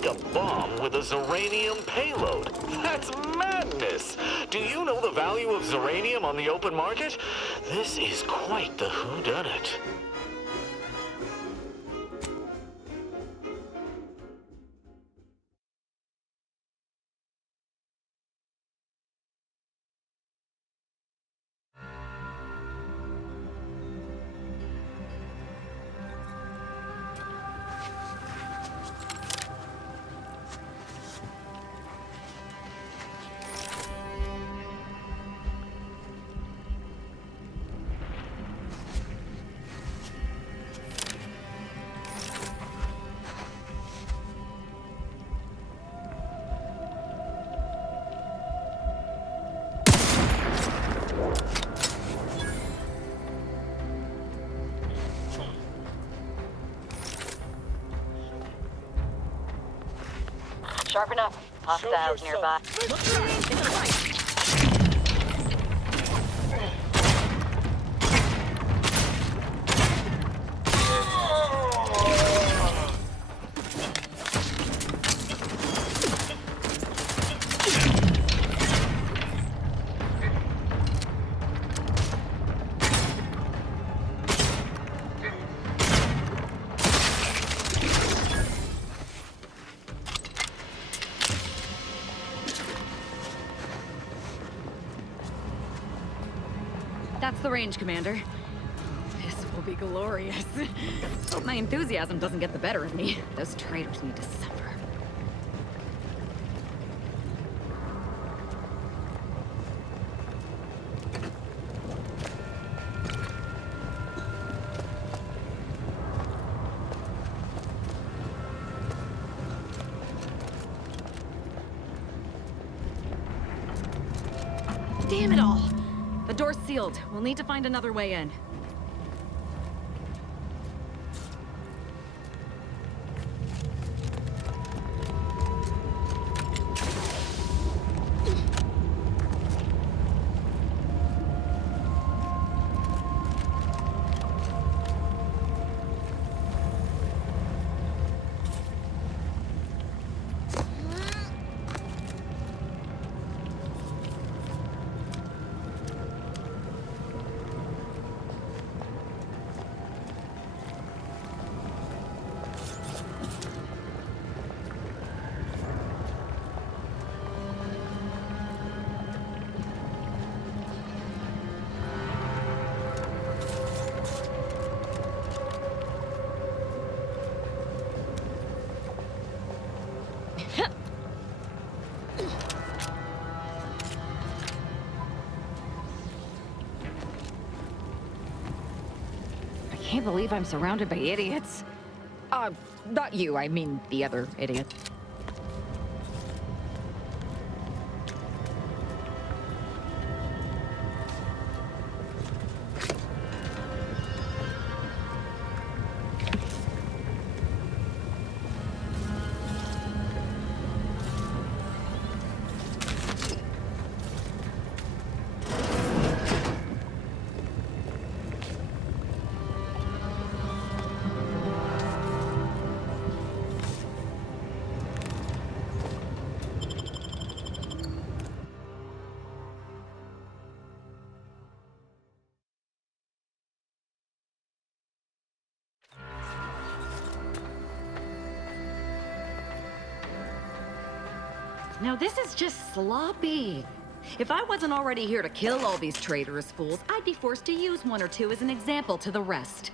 make a bomb with a Zeranium payload. That's madness! Do you know the value of Zeranium on the open market? This is quite the whodunit. Sharpen up. Hostiles nearby. That's the range, Commander. This will be glorious. Hope my enthusiasm doesn't get the better of me. Those traitors need to suffer. Damn it all! The door's sealed. We'll need to find another way in. I can't believe I'm surrounded by idiots. Not you, I mean the other idiot. Now this is just sloppy. If I wasn't already here to kill all these traitorous fools, I'd be forced to use one or two as an example to the rest.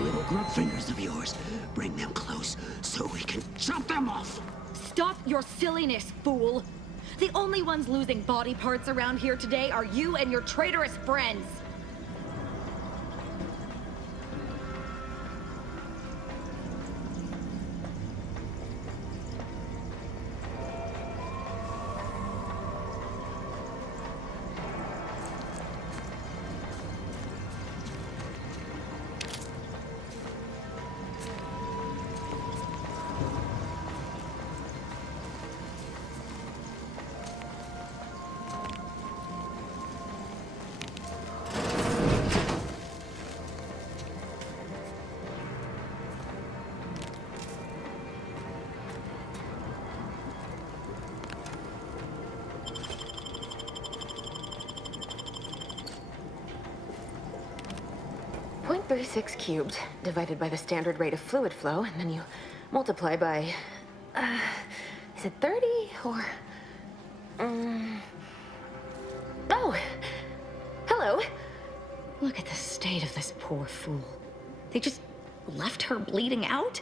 Little grub fingers of yours. Bring them close so we can chop them off. Stop your silliness, fool! The only ones losing body parts around here today are you and your traitorous friends. .36 cubed divided by the standard rate of fluid flow, and then you multiply by, is it 30 or, oh, hello. Look at the state of this poor fool. They just left her bleeding out?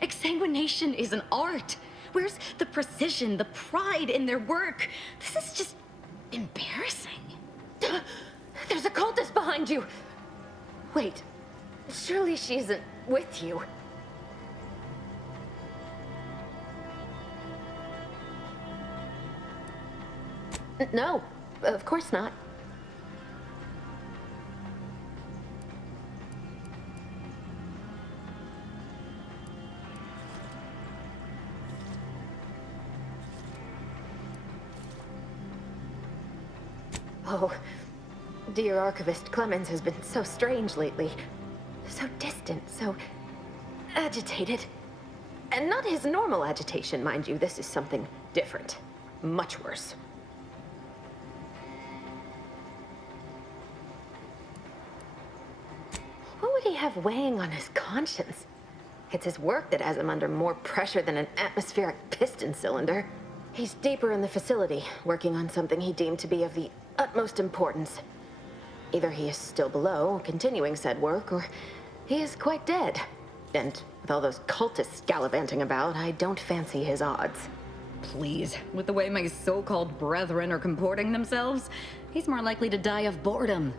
Exsanguination is an art. Where's the precision, the pride in their work? This is just embarrassing. There's a cultist behind you. Wait, surely she isn't with you. No, of course not. Oh, dear Archivist Clemens has been so strange lately. So distant, so agitated. And not his normal agitation, mind you. This is something different. Much worse. What would he have weighing on his conscience? It's his work that has him under more pressure than an atmospheric piston cylinder. He's deeper in the facility, working on something he deemed to be of the utmost importance. Either he is still below, continuing said work, or he is quite dead. And with all those cultists gallivanting about, I don't fancy his odds. Please, with the way my so-called brethren are comporting themselves, he's more likely to die of boredom.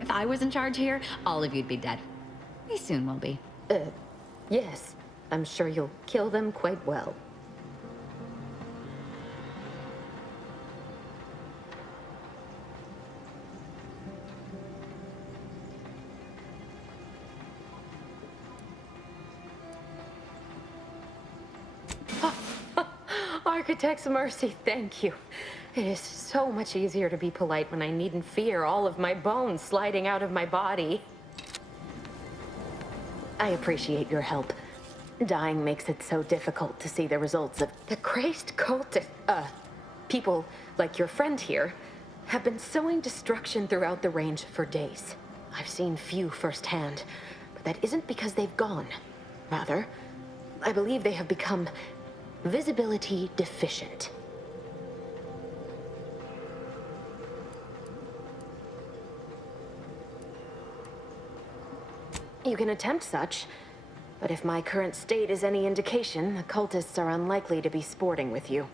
If I was in charge here, all of you'd be dead. We soon will be. Yes. I'm sure you'll kill them quite well. Architect's mercy, thank you. It is so much easier to be polite when I needn't fear all of my bones sliding out of my body. I appreciate your help. Dying makes it so difficult to see the results of the crazed cultist. People like your friend here have been sowing destruction throughout the range for days. I've seen few firsthand, but that isn't because they've gone. Rather, I believe they have become visibility deficient. You can attempt such, but if my current state is any indication, the cultists are unlikely to be sporting with you.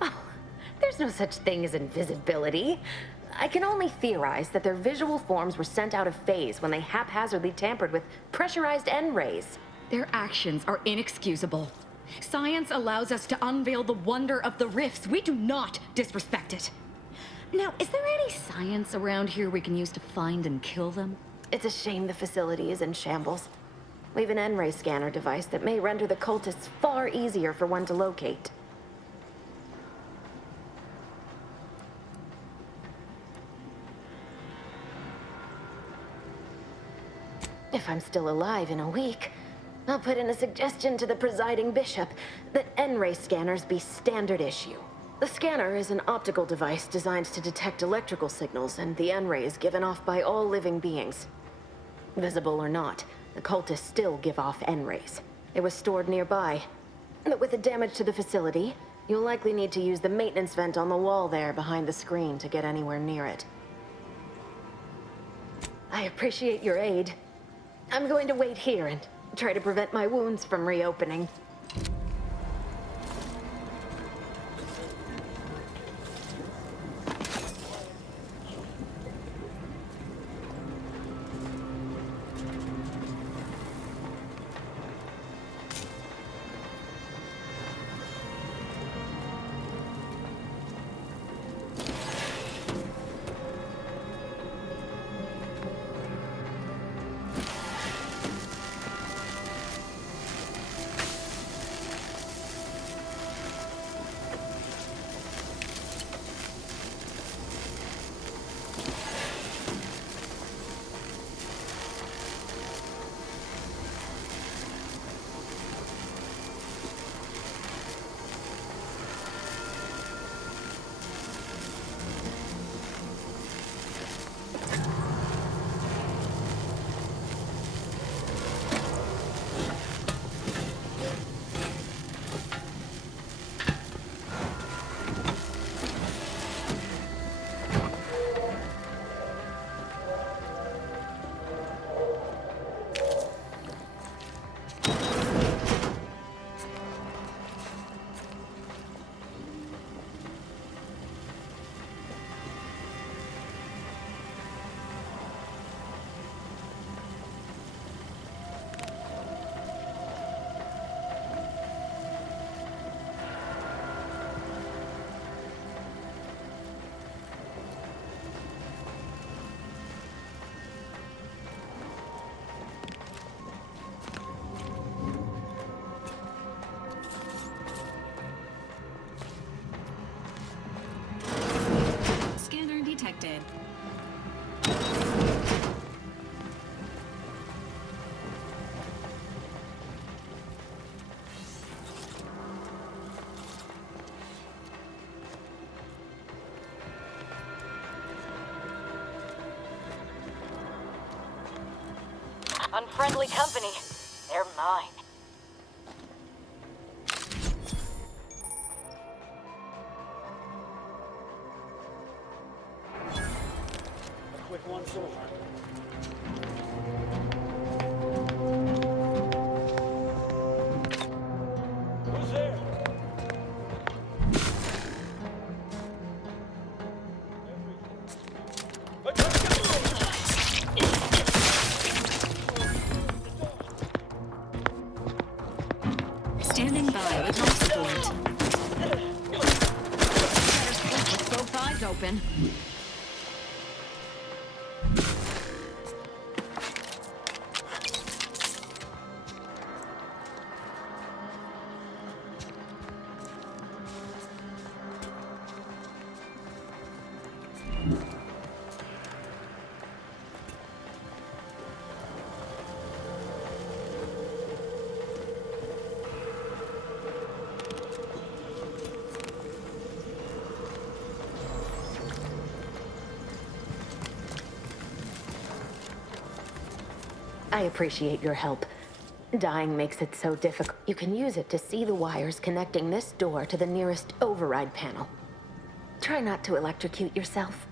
Oh, there's no such thing as invisibility. I can only theorize that their visual forms were sent out of phase when they haphazardly tampered with pressurized N-rays. Their actions are inexcusable. Science allows us to unveil the wonder of the rifts. We do not disrespect it. Now, is there any science around here we can use to find and kill them? It's a shame the facility is in shambles. We have an N-ray scanner device that may render the cultists far easier for one to locate. If I'm still alive in a week, I'll put in a suggestion to the presiding bishop that N-ray scanners be standard issue. The scanner is an optical device designed to detect electrical signals and the N-rays given off by all living beings. Visible or not, the cultists still give off N-rays. It was stored nearby. But with the damage to the facility, you'll likely need to use the maintenance vent on the wall there behind the screen to get anywhere near it. I appreciate your aid. I'm going to wait here and try to prevent my wounds from reopening. detected. Unfriendly company. They're mine. A quick once over. Who's there? Standing by with life support. With both eyes open. I appreciate your help. Dying makes it so difficult. You can use it to see the wires connecting this door to the nearest override panel. Try not to electrocute yourself.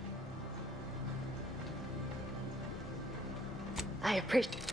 I appreciate...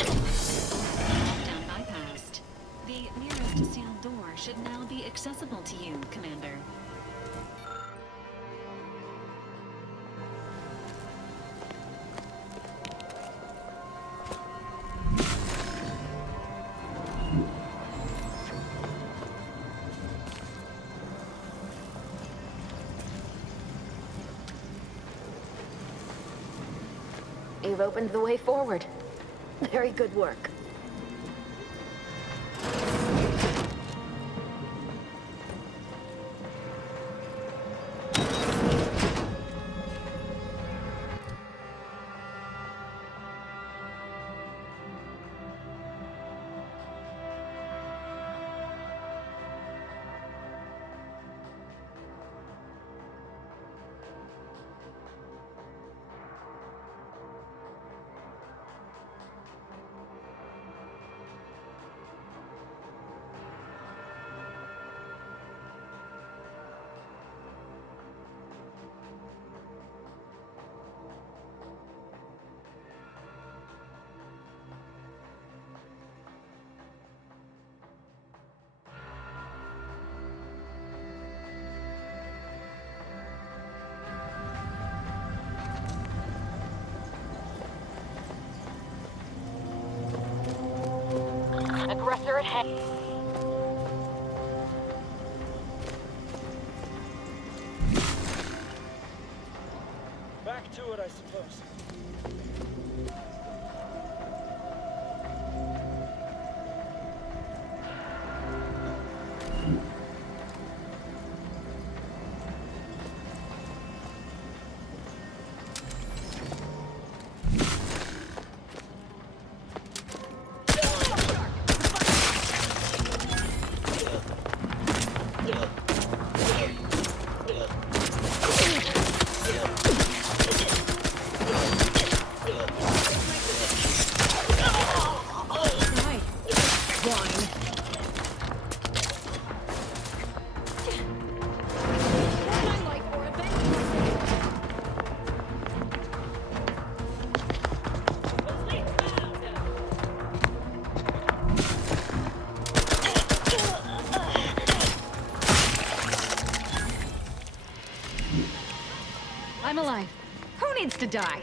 Lockdown bypassed. The nearest sealed door should now be accessible to you, Commander. You've opened the way forward. Very good work. Aggressor at hand. Back to it, I suppose. I'm alive. Who needs to die?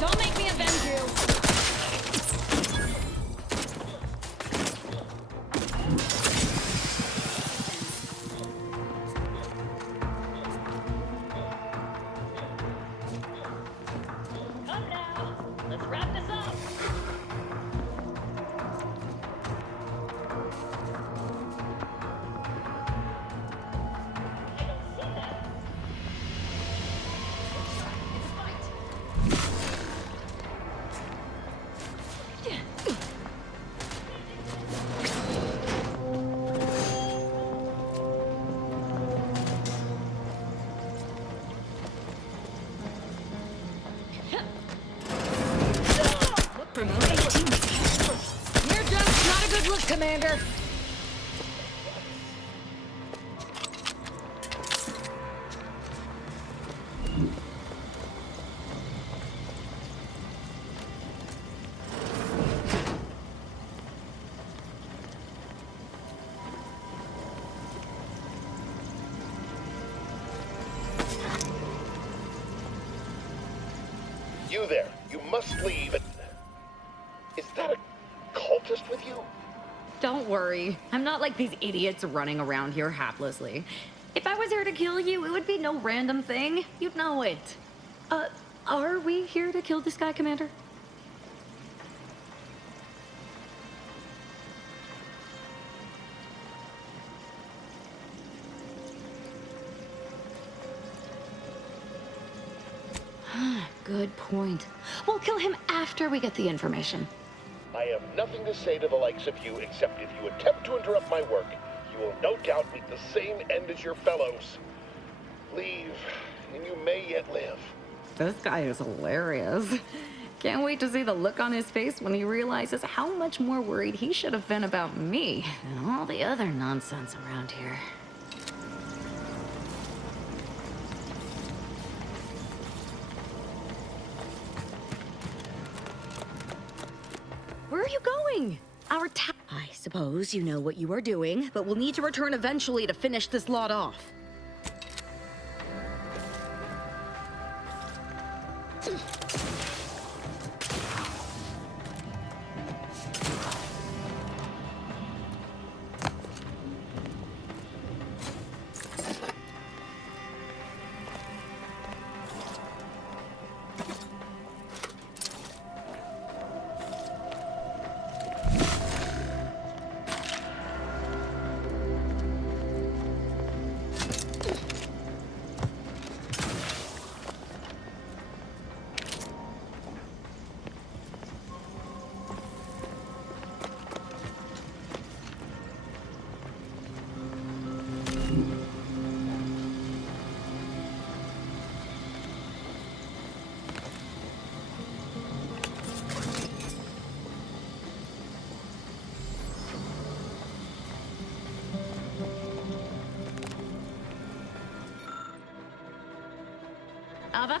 Don't make me avenge you! Come now. Let's wrap this up. I don't see that. Commander! You there, you must leave. Is that a cultist with you? Don't worry. I'm not like these idiots running around here haplessly. If I was here to kill you, it would be no random thing. You'd know it. Are we here to kill this guy, Commander? Good point. We'll kill him after we get the information. I have nothing to say to the likes of you, except if you attempt to interrupt my work, you will no doubt meet the same end as your fellows. Leave, and you may yet live. This guy is hilarious. Can't wait to see the look on his face when he realizes how much more worried he should have been about me and all the other nonsense around here. Where are you going? I suppose you know what you are doing, but we'll need to return eventually to finish this lot off.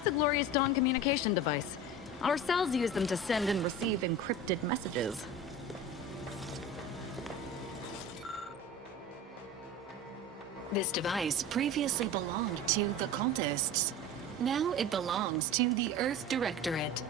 That's a Glorious Dawn communication device. Our cells use them to send and receive encrypted messages. This device previously belonged to the cultists. Now it belongs to the Earth Directorate.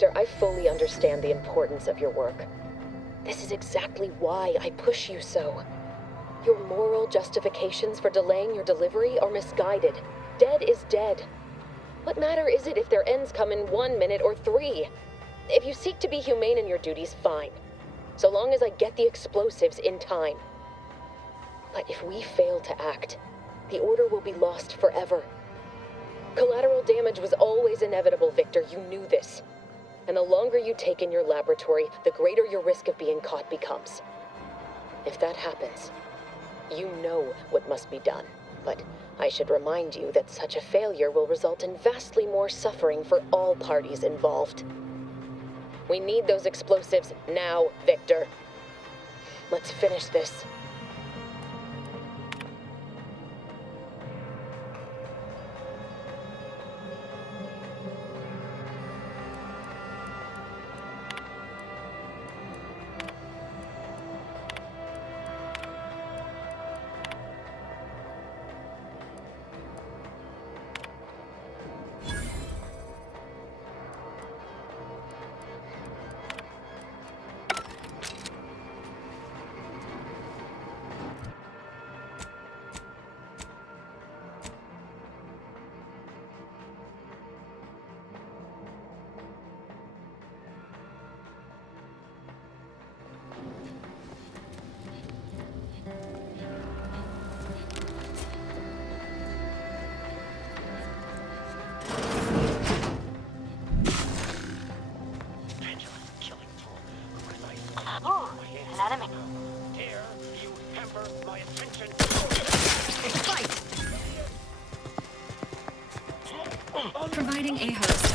Victor, I fully understand the importance of your work. This is exactly why I push you so. Your moral justifications for delaying your delivery are misguided. Dead is dead. What matter is it if their ends come in 1 minute or 3? If you seek to be humane in your duties, fine. So long as I get the explosives in time. But if we fail to act, the order will be lost forever. Collateral damage was always inevitable, Victor. You knew this. And the longer you take in your laboratory, the greater your risk of being caught becomes. If that happens, you know what must be done. But I should remind you that such a failure will result in vastly more suffering for all parties involved. We need those explosives now, Victor. Let's finish this. Providing a host.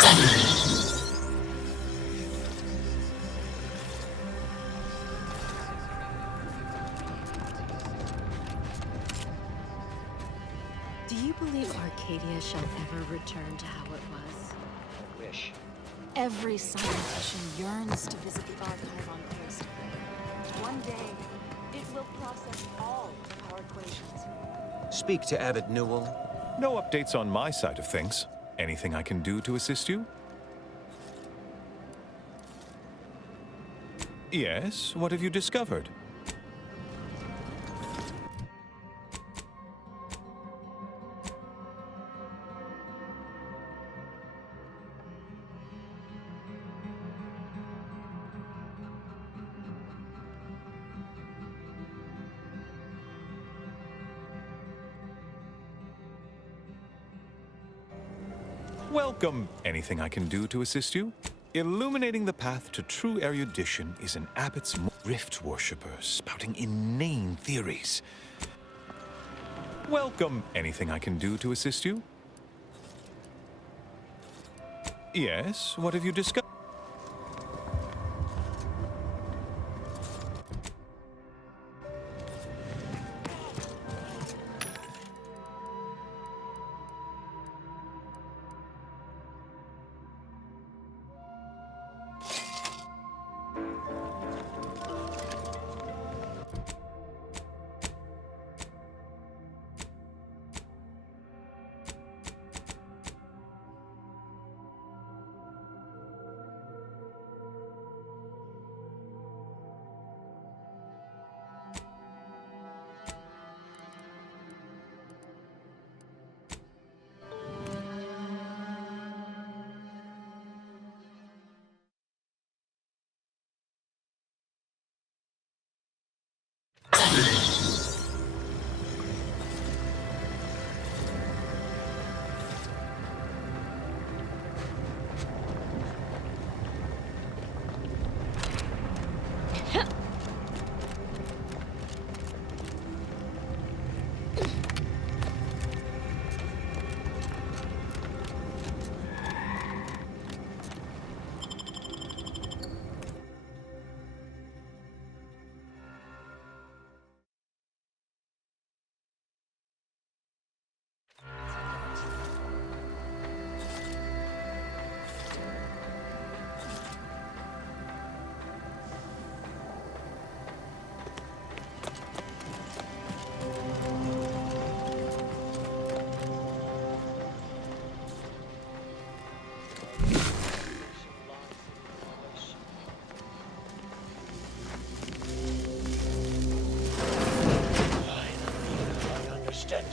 Do you believe Arcadia shall ever return to how it was? I wish. Every scientician yearns to visit the archive on Earth. One day, it will process all our equations. Speak to Abbot Newell. No updates on my side of things. Anything I can do to assist you? Yes, what have you discovered? Welcome. Anything I can do to assist you? Illuminating the path to true erudition is an abbot's rift worshipper spouting inane theories. Welcome. Anything I can do to assist you? Yes, what have you discovered?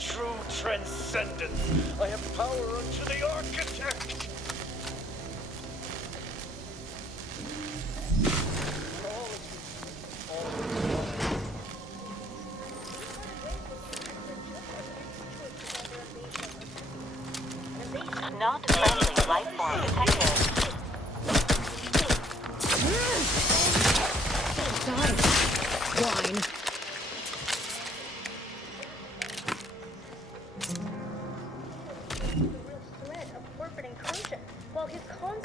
True transcendence. I have power unto the architect. Not friendly life form detected. Wine. Threat of forfeiting conscience, while his cons.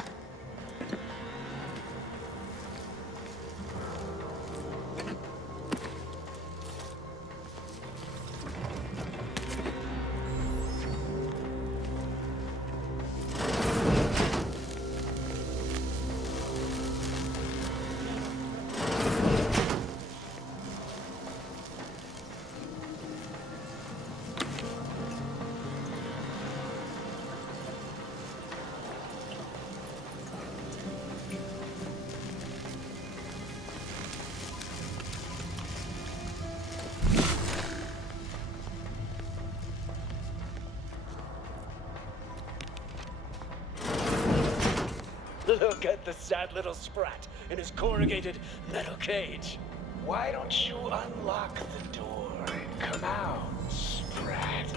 Look at the sad little sprat in his corrugated metal cage. Why don't you unlock the door and come out, Sprat?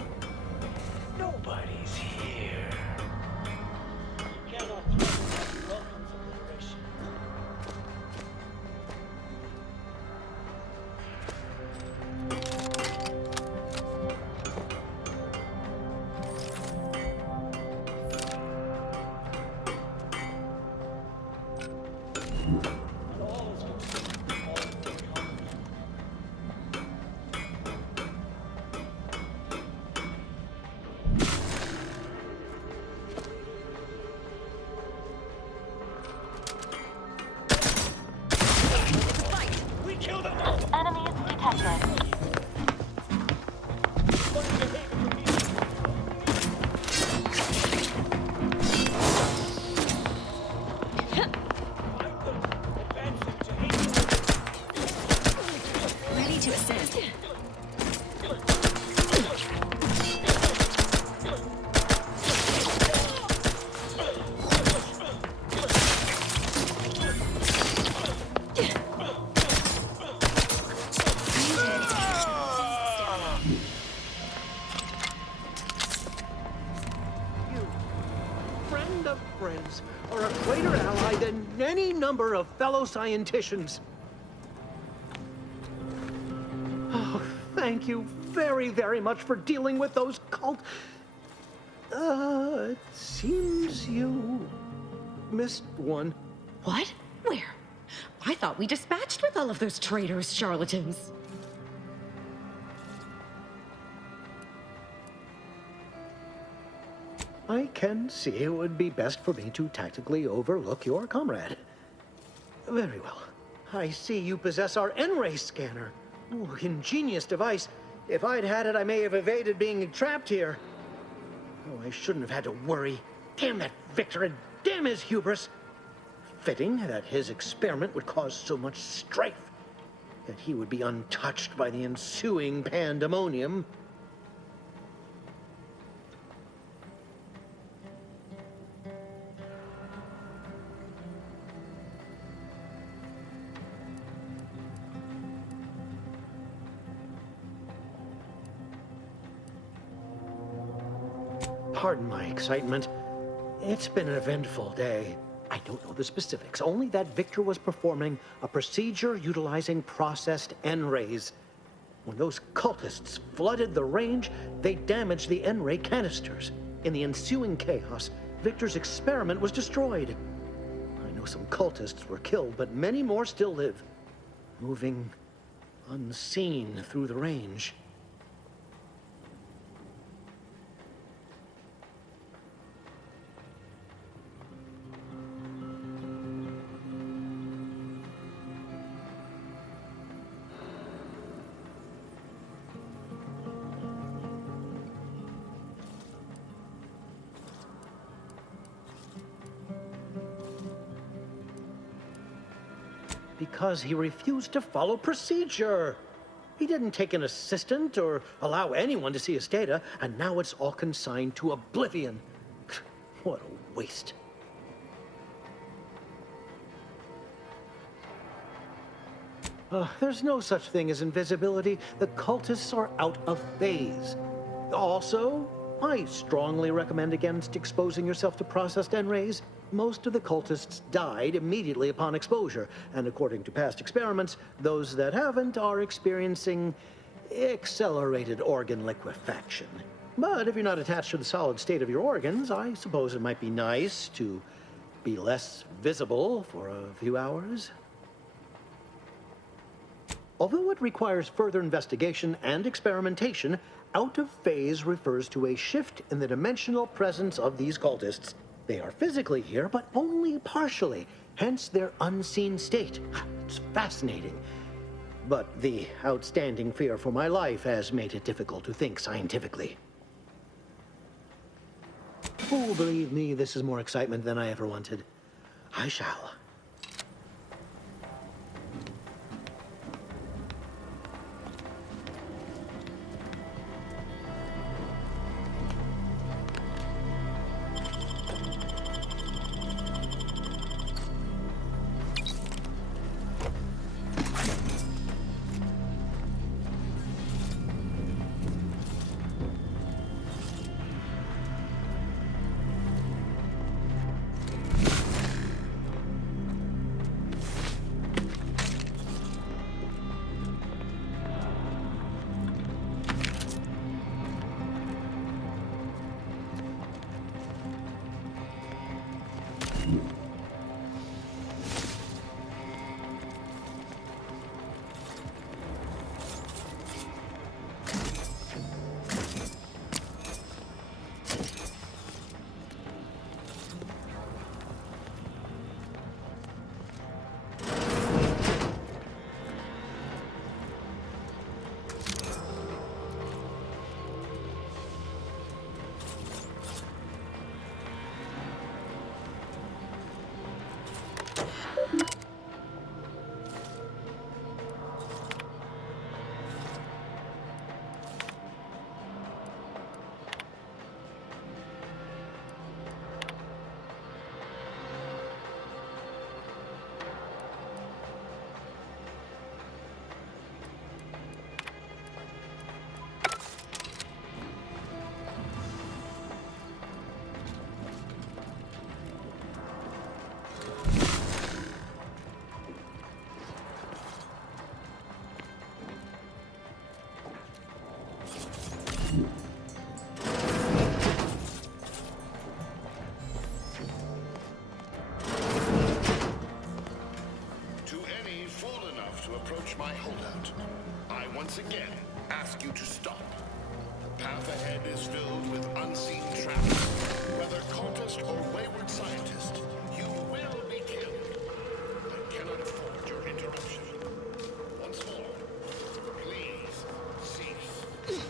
Nobody's here. You cannot threaten welcome to liberation. Enemies detected. Ready to assist. Friend of friends, are a greater ally than any number of fellow scienticians. Oh, thank you very, very much for dealing with those cult... it seems you missed one. What? Where? I thought we dispatched with all of those traitorous charlatans. I can see it would be best for me to tactically overlook your comrade. Very well. I see you possess our N-ray scanner. Ooh, ingenious device. If I'd had it, I may have evaded being trapped here. Oh, I shouldn't have had to worry. Damn that Victor and damn his hubris. Fitting that his experiment would cause so much strife, that he would be untouched by the ensuing pandemonium. Pardon my excitement. It's been an eventful day. I don't know the specifics, only that Victor was performing a procedure utilizing processed N-rays. When those cultists flooded the range, they damaged the N-ray canisters. In the ensuing chaos, Victor's experiment was destroyed. I know some cultists were killed, but many more still live, moving unseen through the range. Because he refused to follow procedure. He didn't take an assistant or allow anyone to see his data, and now it's all consigned to oblivion. What a waste. There's no such thing as invisibility. The cultists are out of phase. Also, I strongly recommend against exposing yourself to processed N-rays. Most of the cultists died immediately upon exposure, and according to past experiments, those that haven't are experiencing accelerated organ liquefaction. But if you're not attached to the solid state of your organs, I suppose it might be nice to be less visible for a few hours. Although it requires further investigation and experimentation, out of phase refers to a shift in the dimensional presence of these cultists. They are physically here, but only partially, hence their unseen state. It's fascinating. But the outstanding fear for my life has made it difficult to think scientifically. Oh, believe me, this is more excitement than I ever wanted. I shall. once again ask you to stop. The path ahead is filled with unseen traps. Whether cultist or wayward scientist, you will be killed. I cannot afford your interruption. Once more, please cease.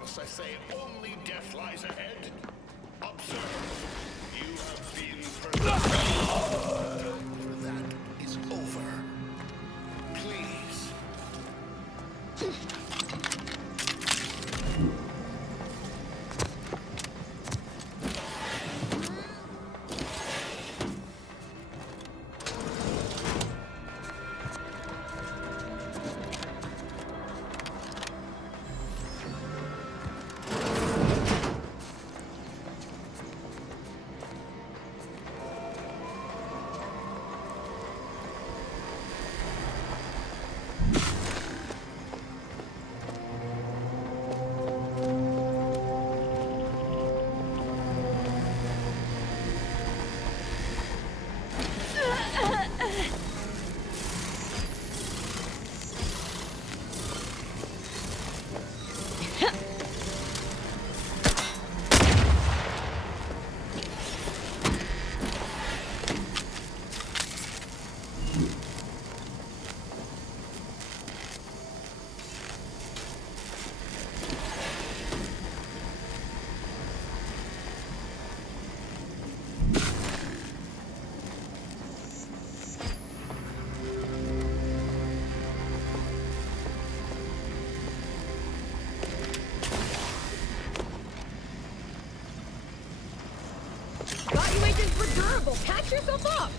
Must I say only death lies ahead? Observe, you have been pursued. That is over. Please. terrible! Patch yourself up!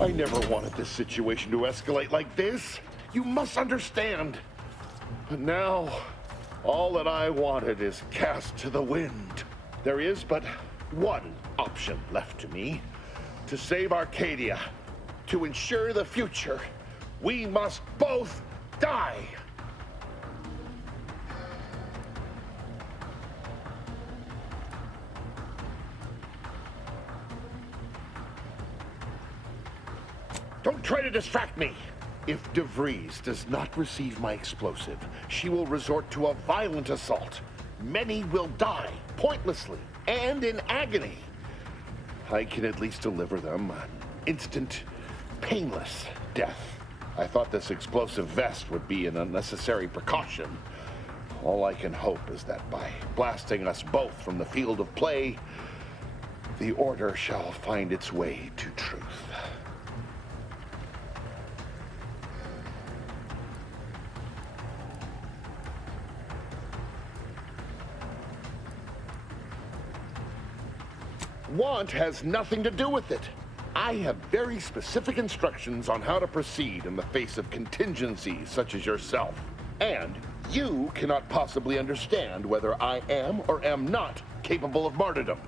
I never wanted this situation to escalate like this. You must understand. But now, all that I wanted is cast to the wind. There is but one option left to me. To save Arcadia, to ensure the future, we must both die. Don't try to distract me. If DeVries does not receive my explosive, she will resort to a violent assault. Many will die, pointlessly, and in agony. I can at least deliver them an instant, painless death. I thought this explosive vest would be an unnecessary precaution. All I can hope is that by blasting us both from the field of play, the Order shall find its way to truth. Want has nothing to do with it. I have very specific instructions on how to proceed in the face of contingencies such as yourself. And you cannot possibly understand whether I am or am not capable of martyrdom.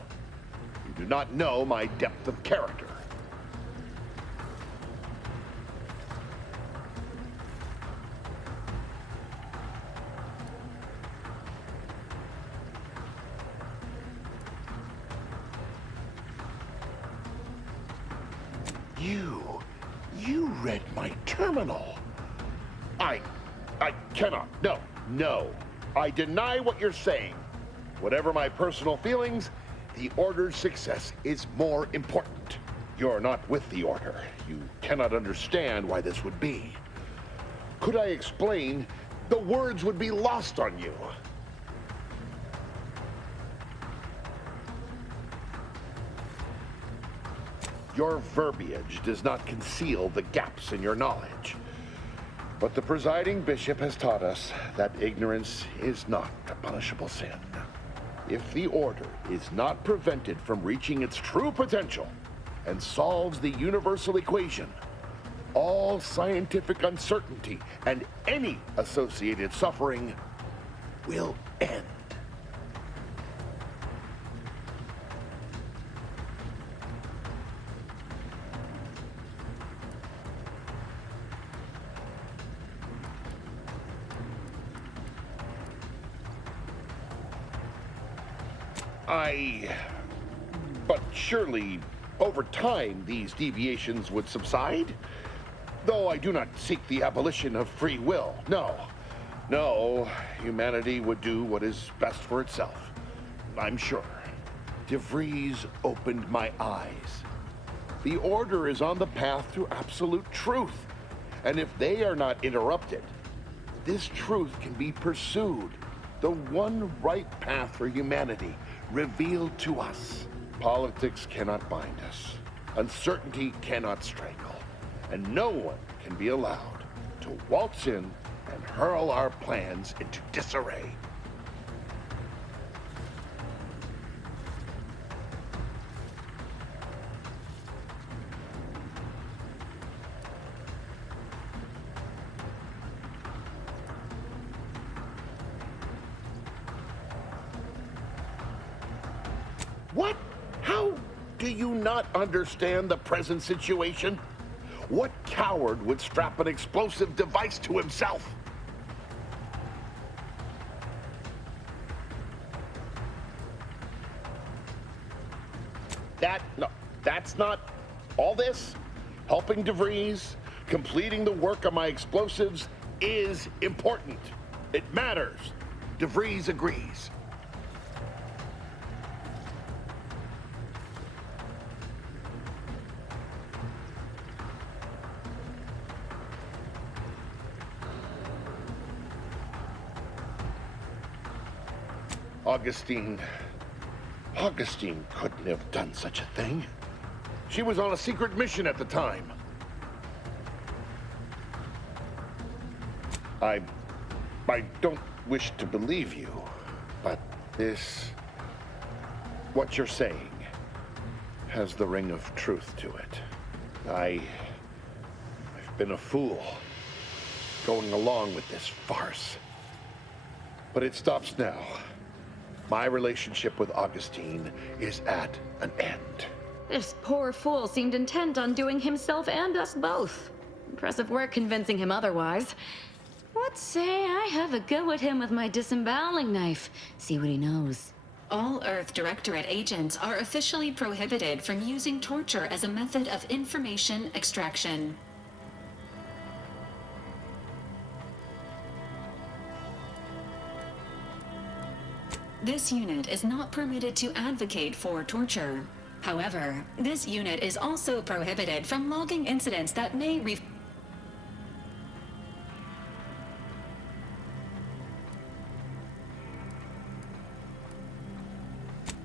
You do not know my depth of character. You read my terminal. I cannot. No. I deny what you're saying. Whatever my personal feelings, the Order's success is more important. You're not with the Order. You cannot understand why this would be. Could I explain, the words would be lost on you. Your verbiage does not conceal the gaps in your knowledge. But the presiding bishop has taught us that ignorance is not a punishable sin. If the Order is not prevented from reaching its true potential and solves the universal equation, all scientific uncertainty and any associated suffering will end. But surely, over time, these deviations would subside? Though I do not seek the abolition of free will, no, humanity would do what is best for itself. I'm sure. DeVries opened my eyes. The Order is on the path to absolute truth, and if they are not interrupted, this truth can be pursued, the one right path for humanity, revealed to us. Politics cannot bind us. Uncertainty cannot strangle. And no one can be allowed to waltz in and hurl our plans into disarray. What? How do you not understand the present situation? What coward would strap an explosive device to himself? That's not all this. Helping DeVries, completing the work on my explosives is important. It matters. DeVries agrees. Augustine couldn't have done such a thing. She was on a secret mission at the time. I don't wish to believe you, but what you're saying has the ring of truth to it. I've been a fool going along with this farce. But it stops now. My relationship with Augustine is at an end. This poor fool seemed intent on doing himself and us both. Impressive work convincing him otherwise. Let's say I have a go at him with my disemboweling knife. See what he knows. All Earth Directorate agents are officially prohibited from using torture as a method of information extraction. This unit is not permitted to advocate for torture. However, this unit is also prohibited from logging incidents that may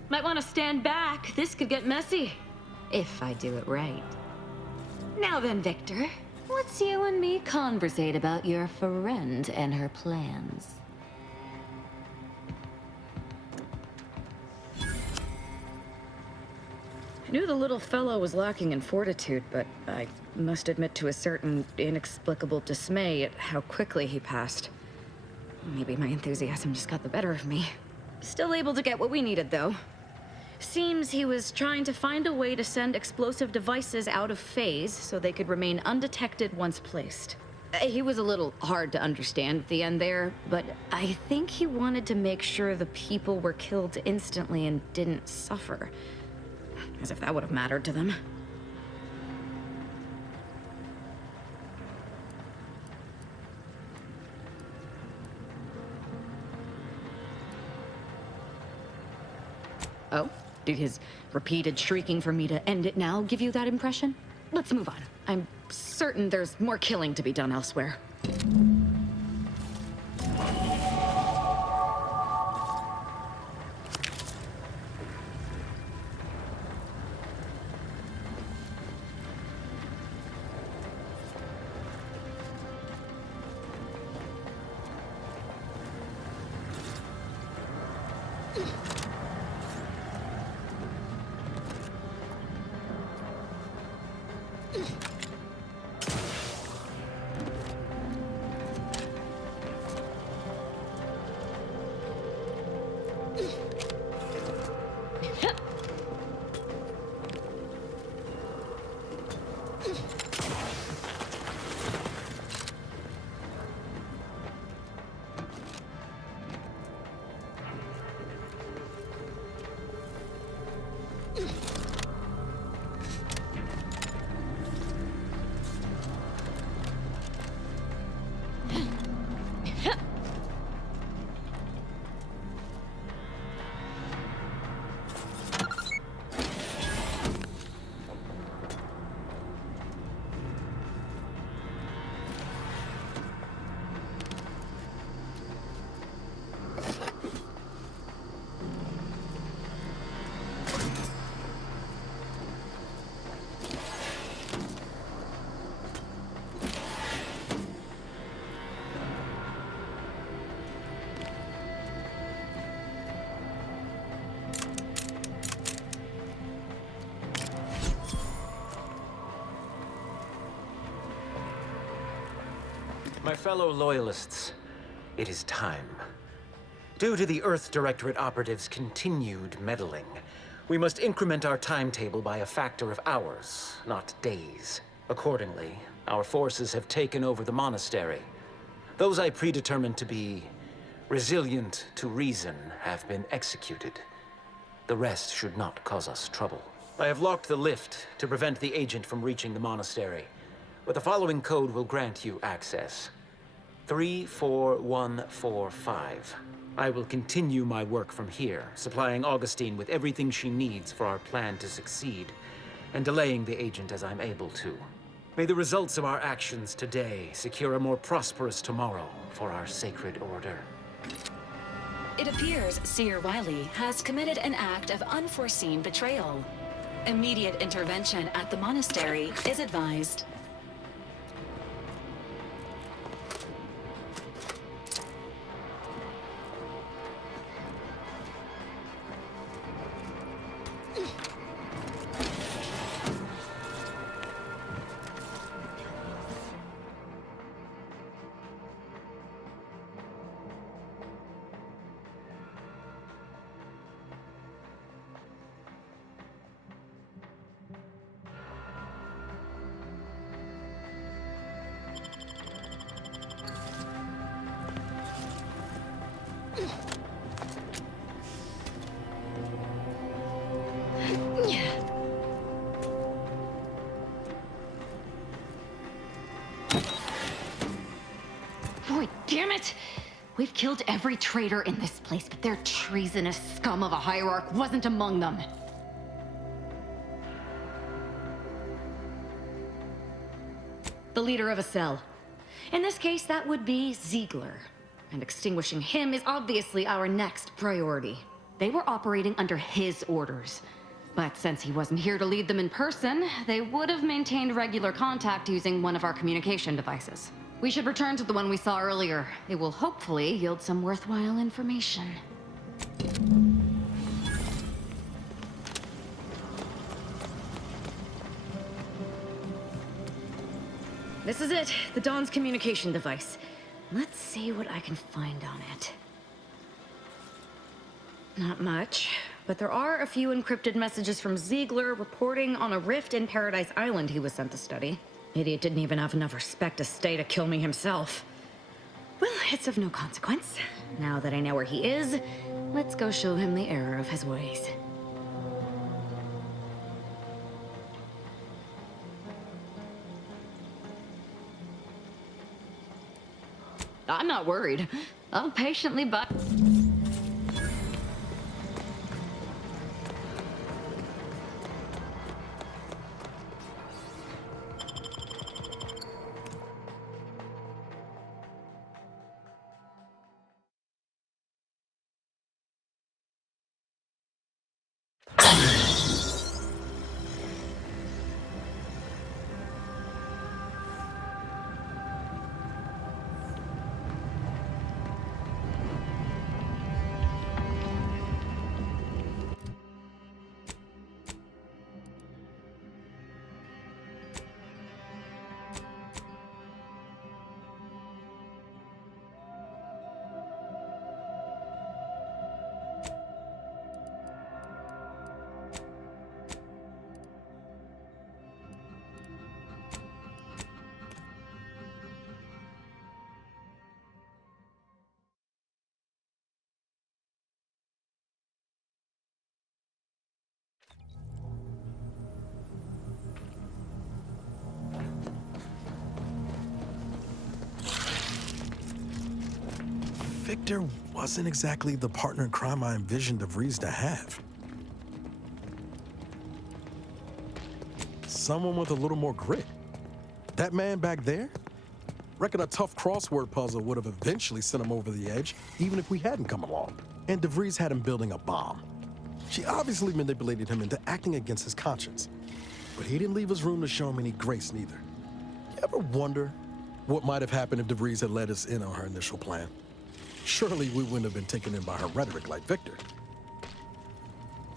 Might want to stand back. This could get messy. If I do it right. Now then, Victor. Let's you and me conversate about your friend and her plans. I knew the little fellow was lacking in fortitude, but I must admit to a certain inexplicable dismay at how quickly he passed. Maybe my enthusiasm just got the better of me. Still able to get what we needed, though. Seems he was trying to find a way to send explosive devices out of phase so they could remain undetected once placed. He was a little hard to understand at the end there, but I think he wanted to make sure the people were killed instantly and didn't suffer. As if that would have mattered to them. Oh? Did his repeated shrieking for me to end it now give you that impression? Let's move on. I'm certain there's more killing to be done elsewhere. My fellow Loyalists, it is time. Due to the Earth Directorate operatives' continued meddling, we must increment our timetable by a factor of hours, not days. Accordingly, our forces have taken over the monastery. Those I predetermined to be resilient to reason have been executed. The rest should not cause us trouble. I have locked the lift to prevent the agent from reaching the monastery, but the following code will grant you access. 34145. I will continue my work from here, supplying Augustine with everything she needs for our plan to succeed, and delaying the agent as I'm able to. May the results of our actions today secure a more prosperous tomorrow for our sacred order. It appears Seer Wiley has committed an act of unforeseen betrayal. Immediate intervention at the monastery is advised. it! We've killed every traitor in this place, but their treasonous scum of a hierarch wasn't among them. The leader of a cell. In this case, that would be Ziegler. And extinguishing him is obviously our next priority. They were operating under his orders. But since he wasn't here to lead them in person, they would have maintained regular contact using one of our communication devices. We should return to the one we saw earlier. It will hopefully yield some worthwhile information. This is it, the Dawn's communication device. Let's see what I can find on it. Not much, but there are a few encrypted messages from Ziegler reporting on a rift in Paradise Island he was sent to study. Idiot didn't even have enough respect to stay to kill me himself. Well, it's of no consequence. Now that I know where he is, let's go show him the error of his ways. I'm not worried. I'll patiently buy... Victor wasn't exactly the partner in crime I envisioned DeVries to have. Someone with a little more grit. That man back there? Reckon a tough crossword puzzle would have eventually sent him over the edge, even if we hadn't come along. And DeVries had him building a bomb. She obviously manipulated him into acting against his conscience. But he didn't leave us room to show him any grace neither. You ever wonder what might have happened if DeVries had let us in on her initial plan? Surely we wouldn't have been taken in by her rhetoric like Victor.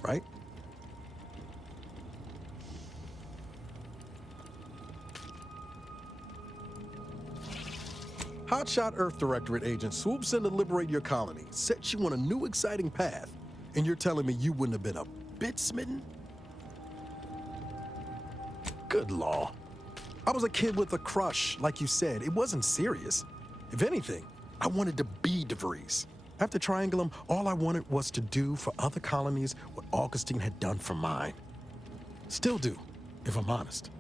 Right? Hotshot Earth Directorate agent swoops in to liberate your colony, sets you on a new exciting path, and you're telling me you wouldn't have been a bit smitten? Good law. I was a kid with a crush, like you said. It wasn't serious. If anything, I wanted to be DeVries. After Triangulum, all I wanted was to do for other colonies what Augustine had done for mine. Still do, if I'm honest.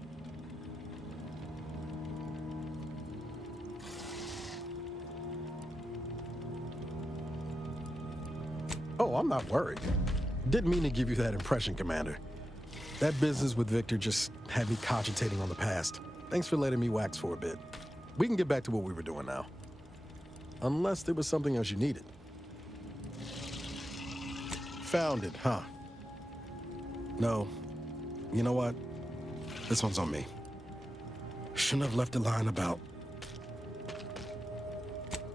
Oh, I'm not worried. Didn't mean to give you that impression, Commander. That business with Victor just had me cogitating on the past. Thanks for letting me wax for a bit. We can get back to what we were doing now. Unless there was something else you needed. Found it, huh? No. You know what? This one's on me. Shouldn't have left a line about.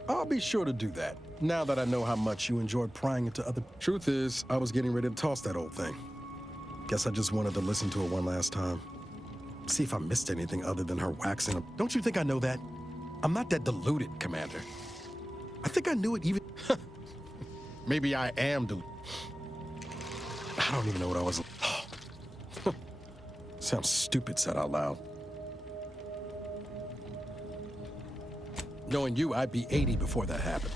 I'll be sure to do that, now that I know how much you enjoy prying into other... Truth is, I was getting ready to toss that old thing. Guess I just wanted to listen to it one last time. See if I missed anything other than her waxing. Don't you think I know that? I'm not that deluded, Commander. I think I knew it even... Maybe I am deluded. I don't even know what I was... Sounds stupid said out loud. Knowing you, I'd be 80 before that happened.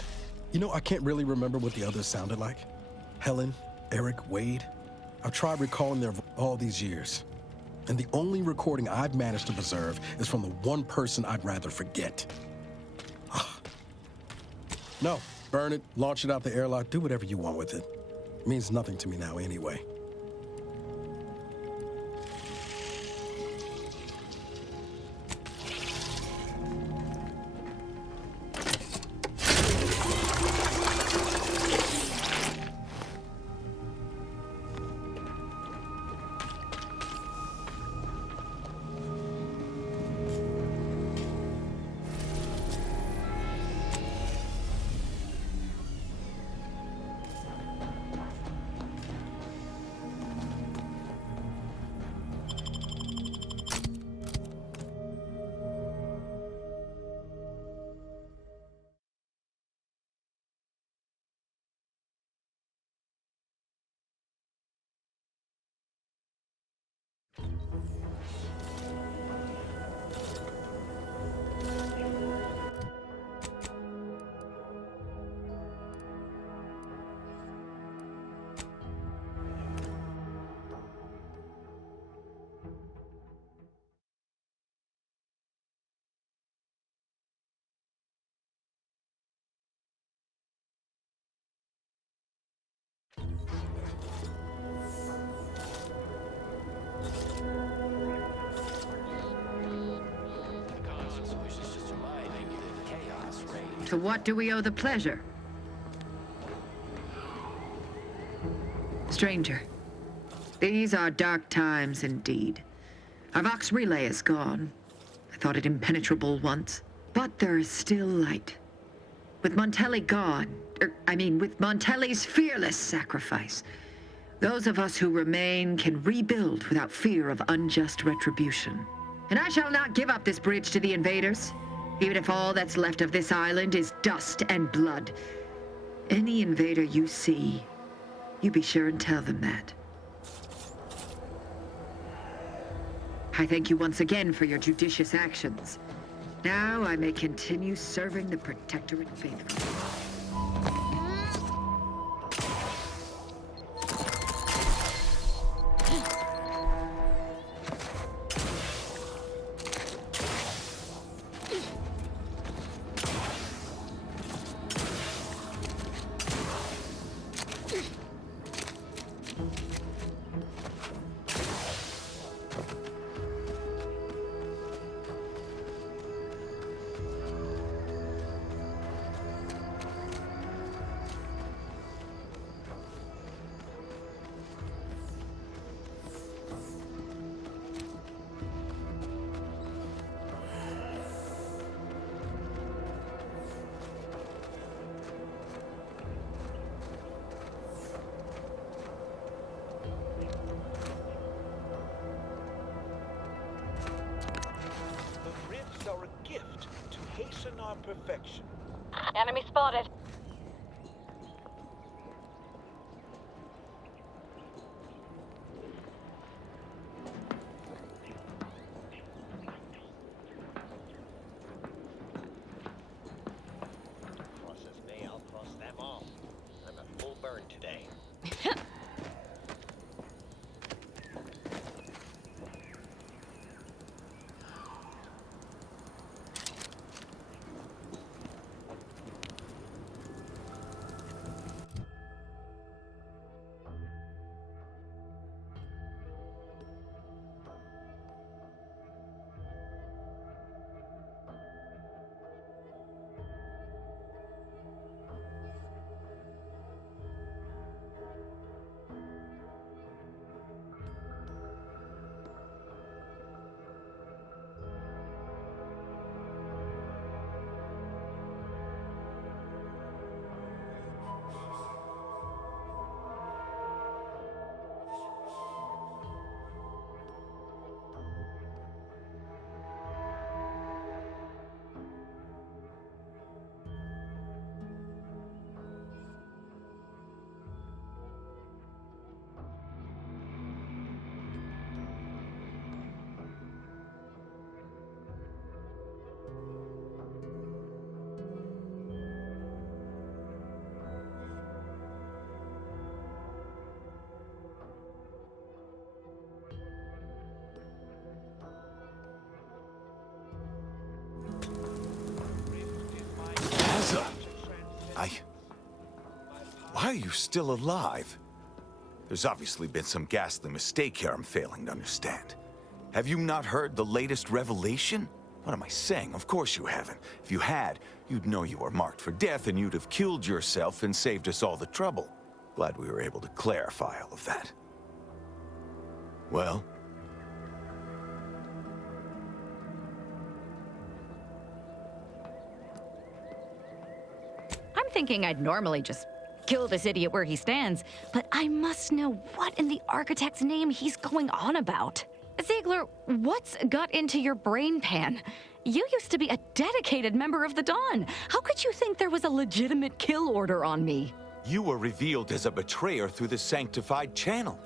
You know, I can't really remember what the others sounded like. Helen, Eric, Wade. I've tried recalling their all these years. And the only recording I've managed to preserve is from the one person I'd rather forget. No, burn it, launch it out the airlock, do whatever you want with it. It means nothing to me now anyway. To what do we owe the pleasure? Stranger, these are dark times indeed. Our Vox relay is gone. I thought it impenetrable once, but there is still light. With Montelli gone, with Montelli's fearless sacrifice, those of us who remain can rebuild without fear of unjust retribution. And I shall not give up this bridge to the invaders, even if all that's left of this island is dust and blood. Any invader you see, you be sure and tell them that. I thank you once again for your judicious actions. Now I may continue serving the Protectorate faithfully. Perfection. Enemy spotted. Crosses me, I'll cross them off. I'm a full burn today. are you still alive? There's obviously been some ghastly mistake here I'm failing to understand. Have you not heard the latest revelation? What am I saying? Of course you haven't. If you had, you'd know you were marked for death and you'd have killed yourself and saved us all the trouble. Glad we were able to clarify all of that. Well? I'm thinking I'd normally just kill this idiot where he stands, but I must know what in the architect's name he's going on about. Ziegler, what's got into your brain pan? You used to be a dedicated member of the Dawn. How could you think there was a legitimate kill order on me? You were revealed as a betrayer through the sanctified channel.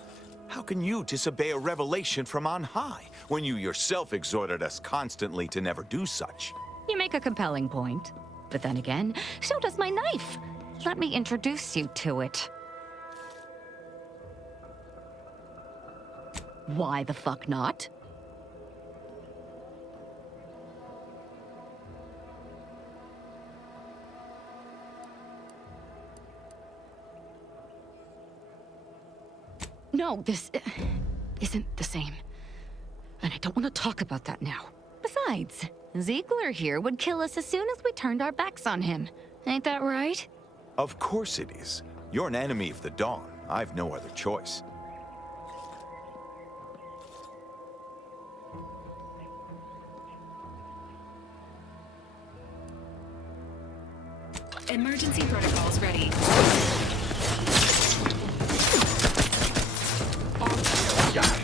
How can you disobey a revelation from on high, when you yourself exhorted us constantly to never do such? You make a compelling point. But then again, so does my knife. Let me introduce you to it. Why the fuck not? No, this isn't the same. And I don't want to talk about that now. Besides, Ziegler here would kill us as soon as we turned our backs on him. Ain't that right? Of course it is. You're an enemy of the Dawn. I've no other choice. Emergency protocols ready. You are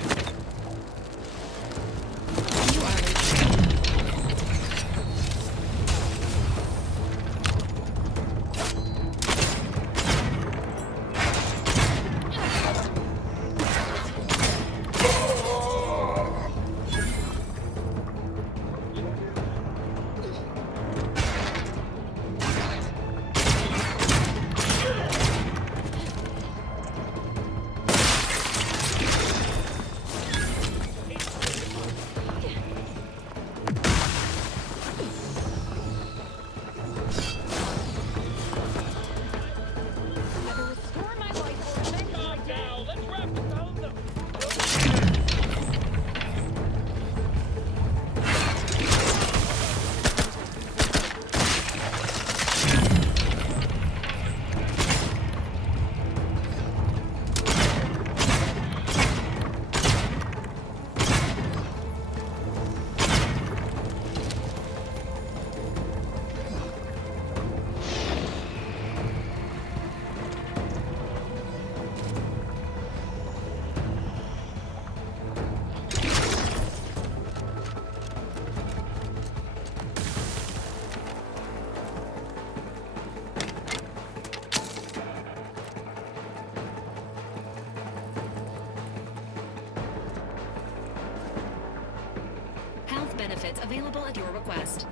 benefits available at your request.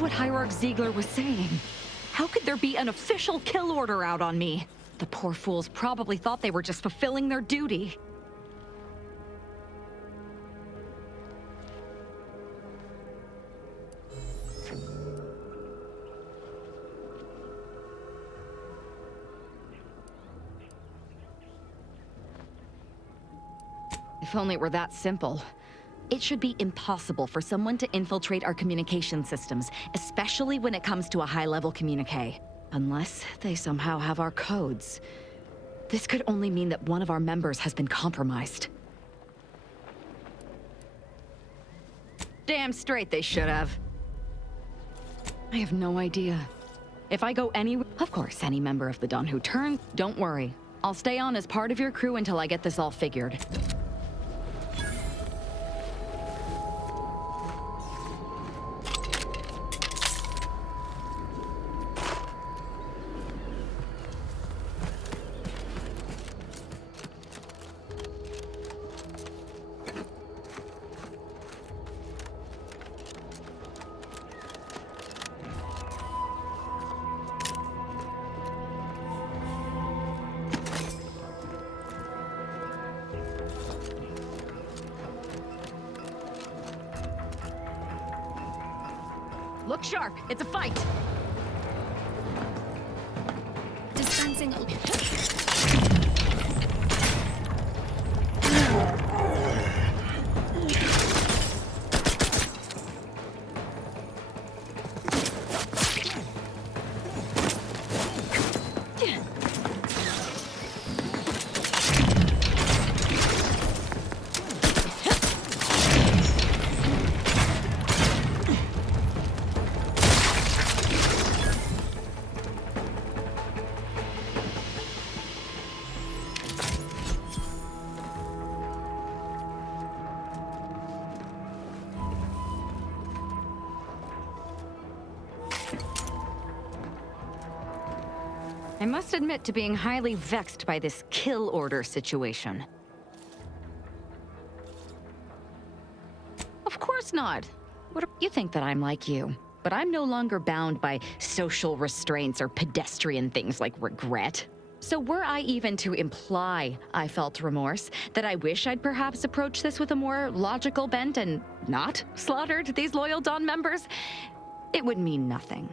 What Hierarch Ziegler was saying. How could there be an official kill order out on me? The poor fools probably thought they were just fulfilling their duty. If only it were that simple. It should be impossible for someone to infiltrate our communication systems, especially when it comes to a high-level communique. Unless they somehow have our codes. This could only mean that one of our members has been compromised. Damn straight they should have. I have no idea. If I go anywhere... Of course, any member of the Dawn who turns... Don't worry. I'll stay on as part of your crew until I get this all figured. Look sharp. It's a fight. Dispensing. I must admit to being highly vexed by this kill order situation. Of course not. You think that I'm like you, but I'm no longer bound by social restraints or pedestrian things like regret. So were I even to imply I felt remorse, that I wish I'd perhaps approached this with a more logical bent and not slaughtered these loyal Dawn members, it would mean nothing.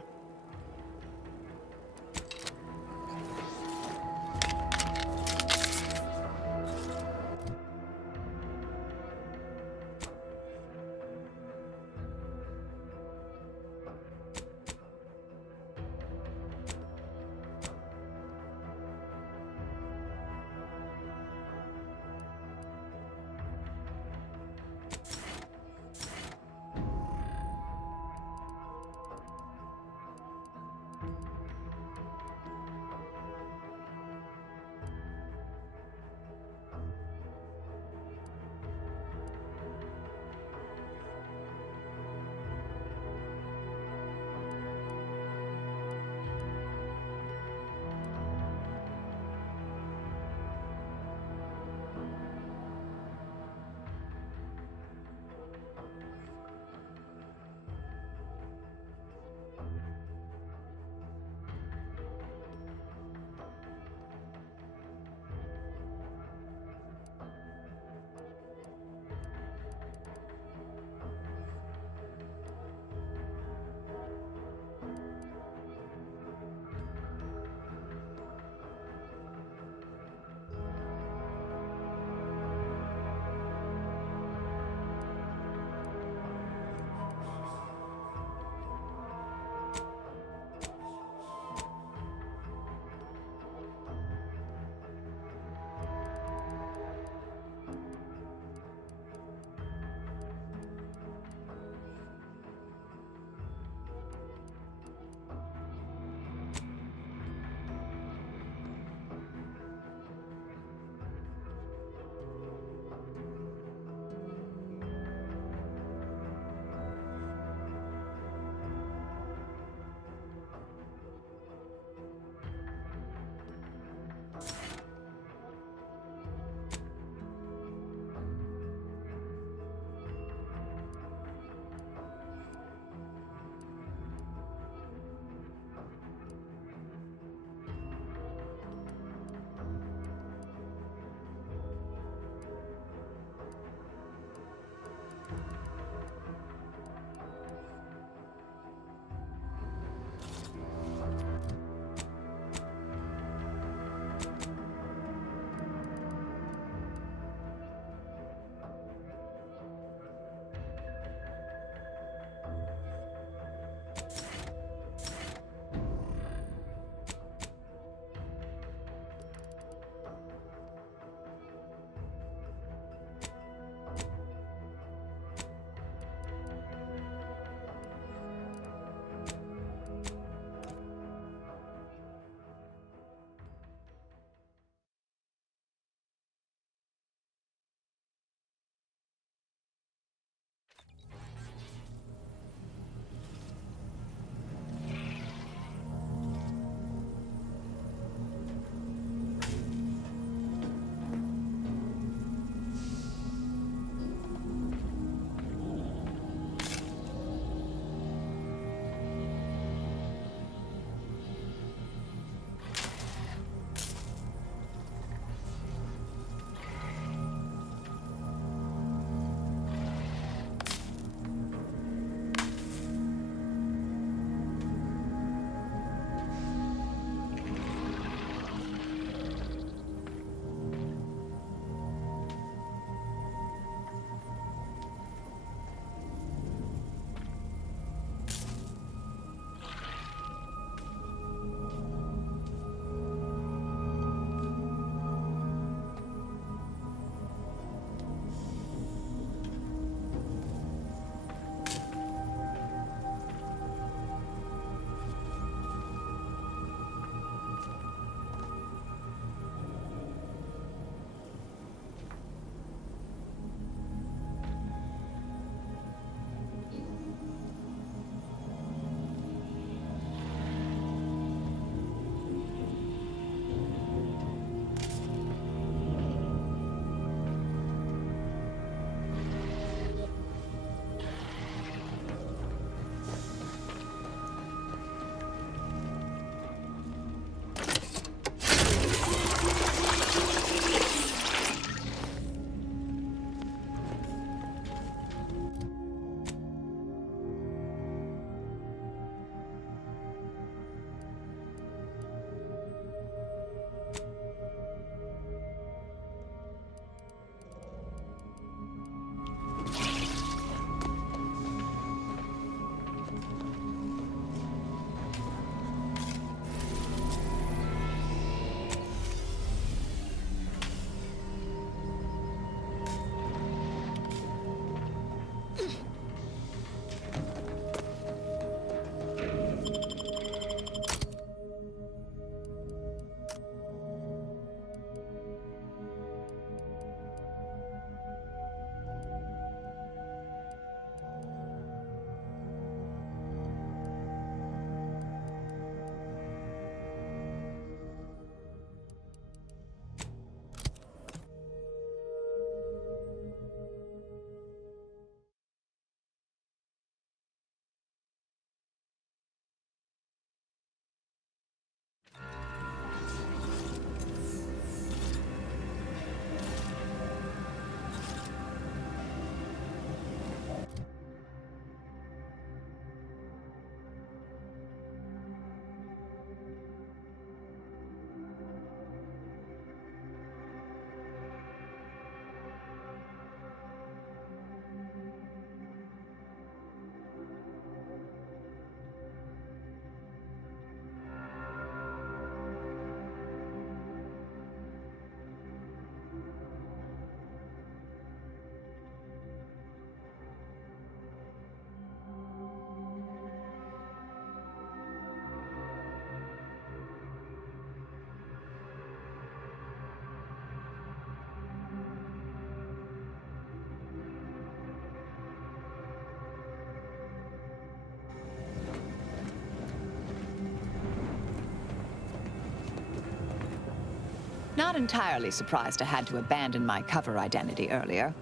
Not entirely surprised I had to abandon my cover identity earlier.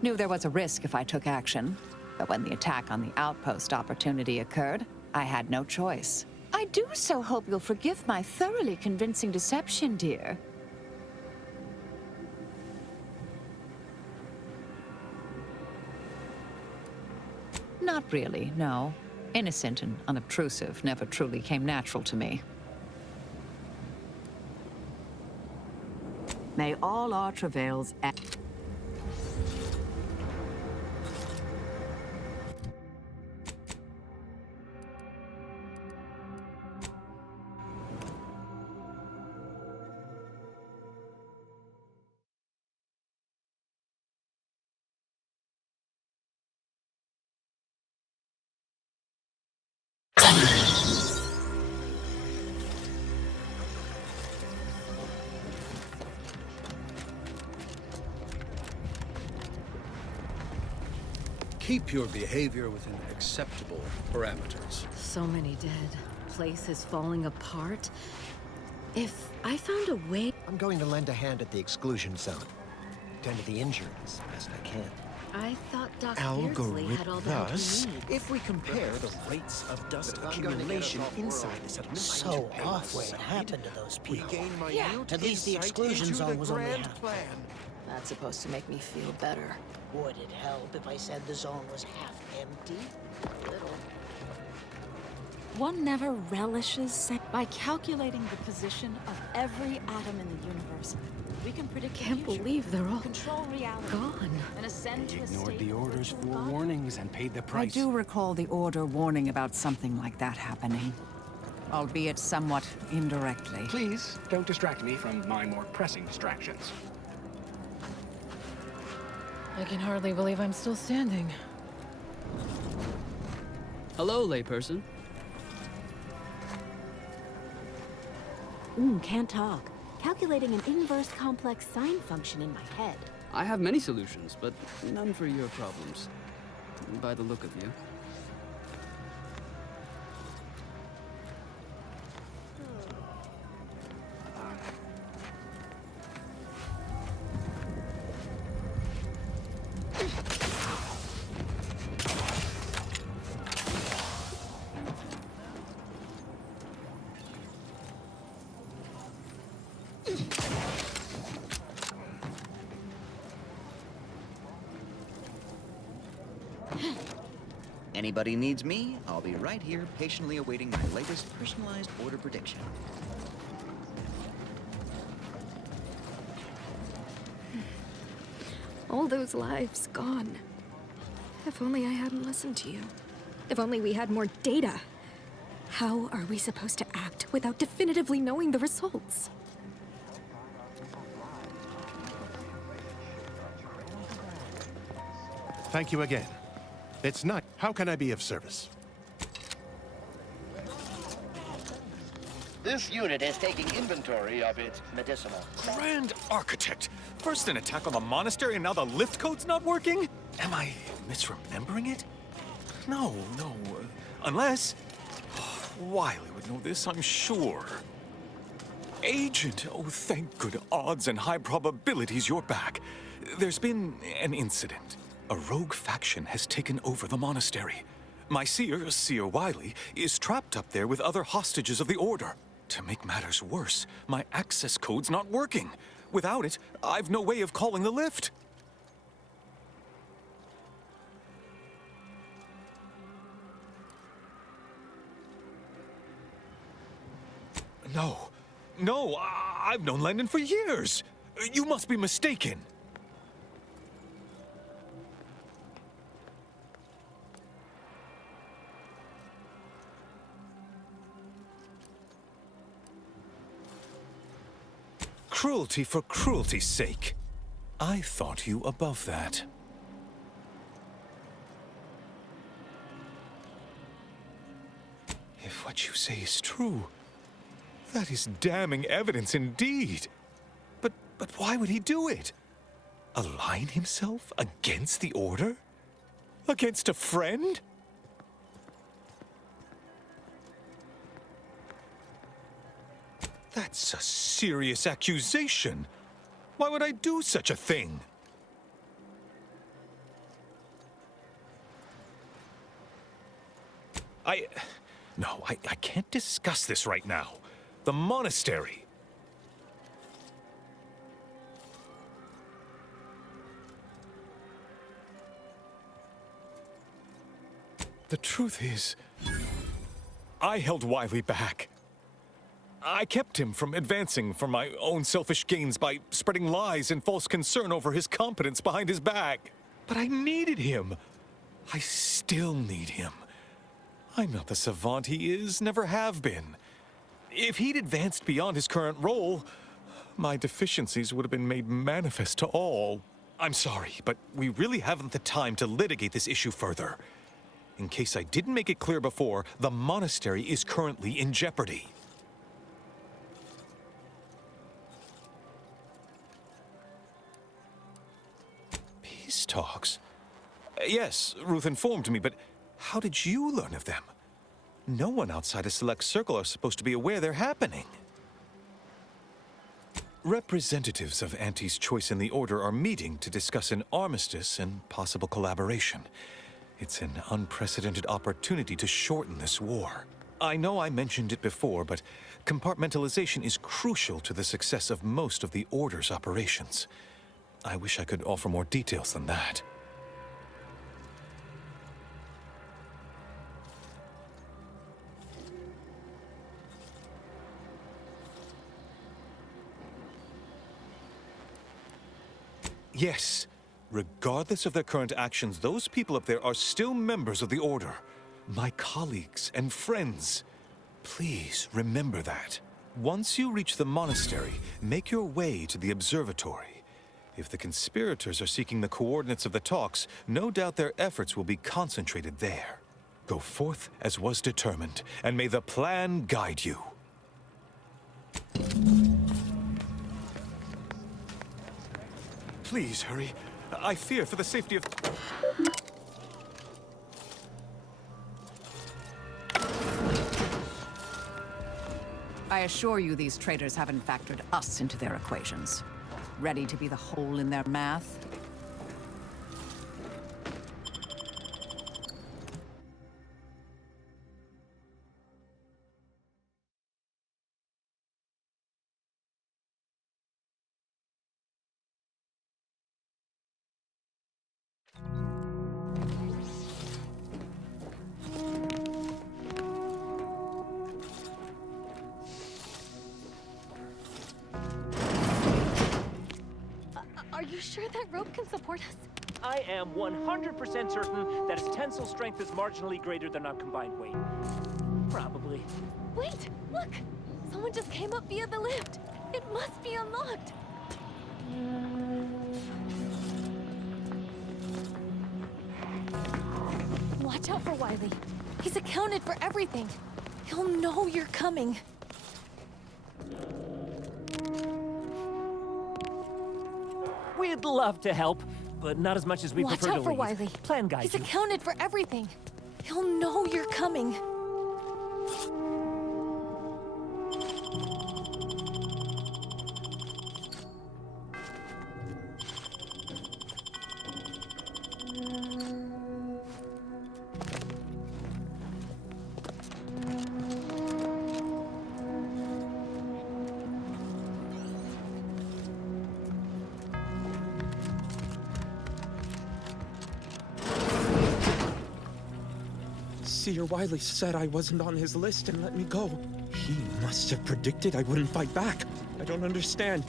Knew there was a risk if I took action, but when the attack on the outpost opportunity occurred, I had no choice. I do so hope you'll forgive my thoroughly convincing deception, dear. Not really, no. Innocent and unobtrusive never truly came natural to me. May all our travails end. Keep your behavior within acceptable parameters. So many dead. Place is falling apart. If I found a way... I'm going to lend a hand at the exclusion zone. Tend to the injured as best I can. I thought Doc Beardsley had all the help he Thus, needs. if we compare the rates of dust accumulation inside the settlement... So off what happened to those people. At least the exclusion zone was only half. That's supposed to make me feel better. Would it help if I said the zone was half empty? A little. One never relishes by calculating the position of every atom in the universe. We can predict the future, Believe they're all control reality, gone. and ascend to a Ignored state the of order's virtual God. forewarnings and paid the I price. do recall the Order warning about something like that happening, albeit somewhat indirectly. Please, don't distract me from my more pressing distractions. I can hardly believe I'm still standing. Hello, layperson. Can't talk. Calculating an inverse complex sine function in my head. I have many solutions, but none for your problems. By the look of you. Anybody needs me, I'll be right here patiently awaiting my latest personalized order prediction. All those lives gone. If only I hadn't listened to you. If only we had more data. How are we supposed to act without definitively knowing the results? Thank you again. It's not. How can I be of service? This unit is taking inventory of its medicinal. Grand Architect! First an attack on the monastery and now the lift code's not working? Am I misremembering it? No. Unless... Wiley would know this, I'm sure. Agent, oh thank good odds and high probabilities you're back. There's been an incident. A rogue faction has taken over the monastery. My seer Wiley, is trapped up there with other hostages of the Order. To make matters worse, my access code's not working. Without it, I've no way of calling the lift. No, I've known Landon for years. You must be mistaken. Cruelty for cruelty's sake. I thought you above that. If what you say is true, that is damning evidence indeed. But why would he do it? Align himself against the Order? Against a friend? That's a serious accusation. Why would I do such a thing? No, I can't discuss this right now. The monastery. The truth is, I held Wiley back. I kept him from advancing for my own selfish gains by spreading lies and false concern over his competence behind his back. But I needed him. I still need him. I'm not the savant he is, never have been. If he'd advanced beyond his current role, my deficiencies would have been made manifest to all. I'm sorry, but we really haven't the time to litigate this issue further. In case I didn't make it clear before, the monastery is currently in jeopardy. Peace talks? Yes, Ruth informed me, but how did you learn of them? No one outside a select circle are supposed to be aware they're happening. Representatives of Auntie's Choice in the Order are meeting to discuss an armistice and possible collaboration. It's an unprecedented opportunity to shorten this war. I know I mentioned it before, but compartmentalization is crucial to the success of most of the Order's operations. I wish I could offer more details than that. Yes, regardless of their current actions, those people up there are still members of the Order. My colleagues and friends. Please remember that. Once you reach the monastery, make your way to the observatory. If the conspirators are seeking the coordinates of the talks, no doubt their efforts will be concentrated there. Go forth as was determined, and may the plan guide you. Please hurry. I fear for the safety of... I assure you these traitors haven't factored us into their equations. Ready to be the hole in their math? Are you sure that rope can support us? I am 100% certain that its tensile strength is marginally greater than our combined weight. Probably. Wait, look! Someone just came up via the lift. It must be unlocked. Watch out for Wiley. He's accounted for everything. He'll know you're coming. We'd love to help, but not as much as we prefer to leave. Watch out for Wiley. Plan guide He's you. accounted for everything. He'll know you're coming. Seer Wiley said I wasn't on his list and let me go. He must have predicted I wouldn't fight back. I don't understand.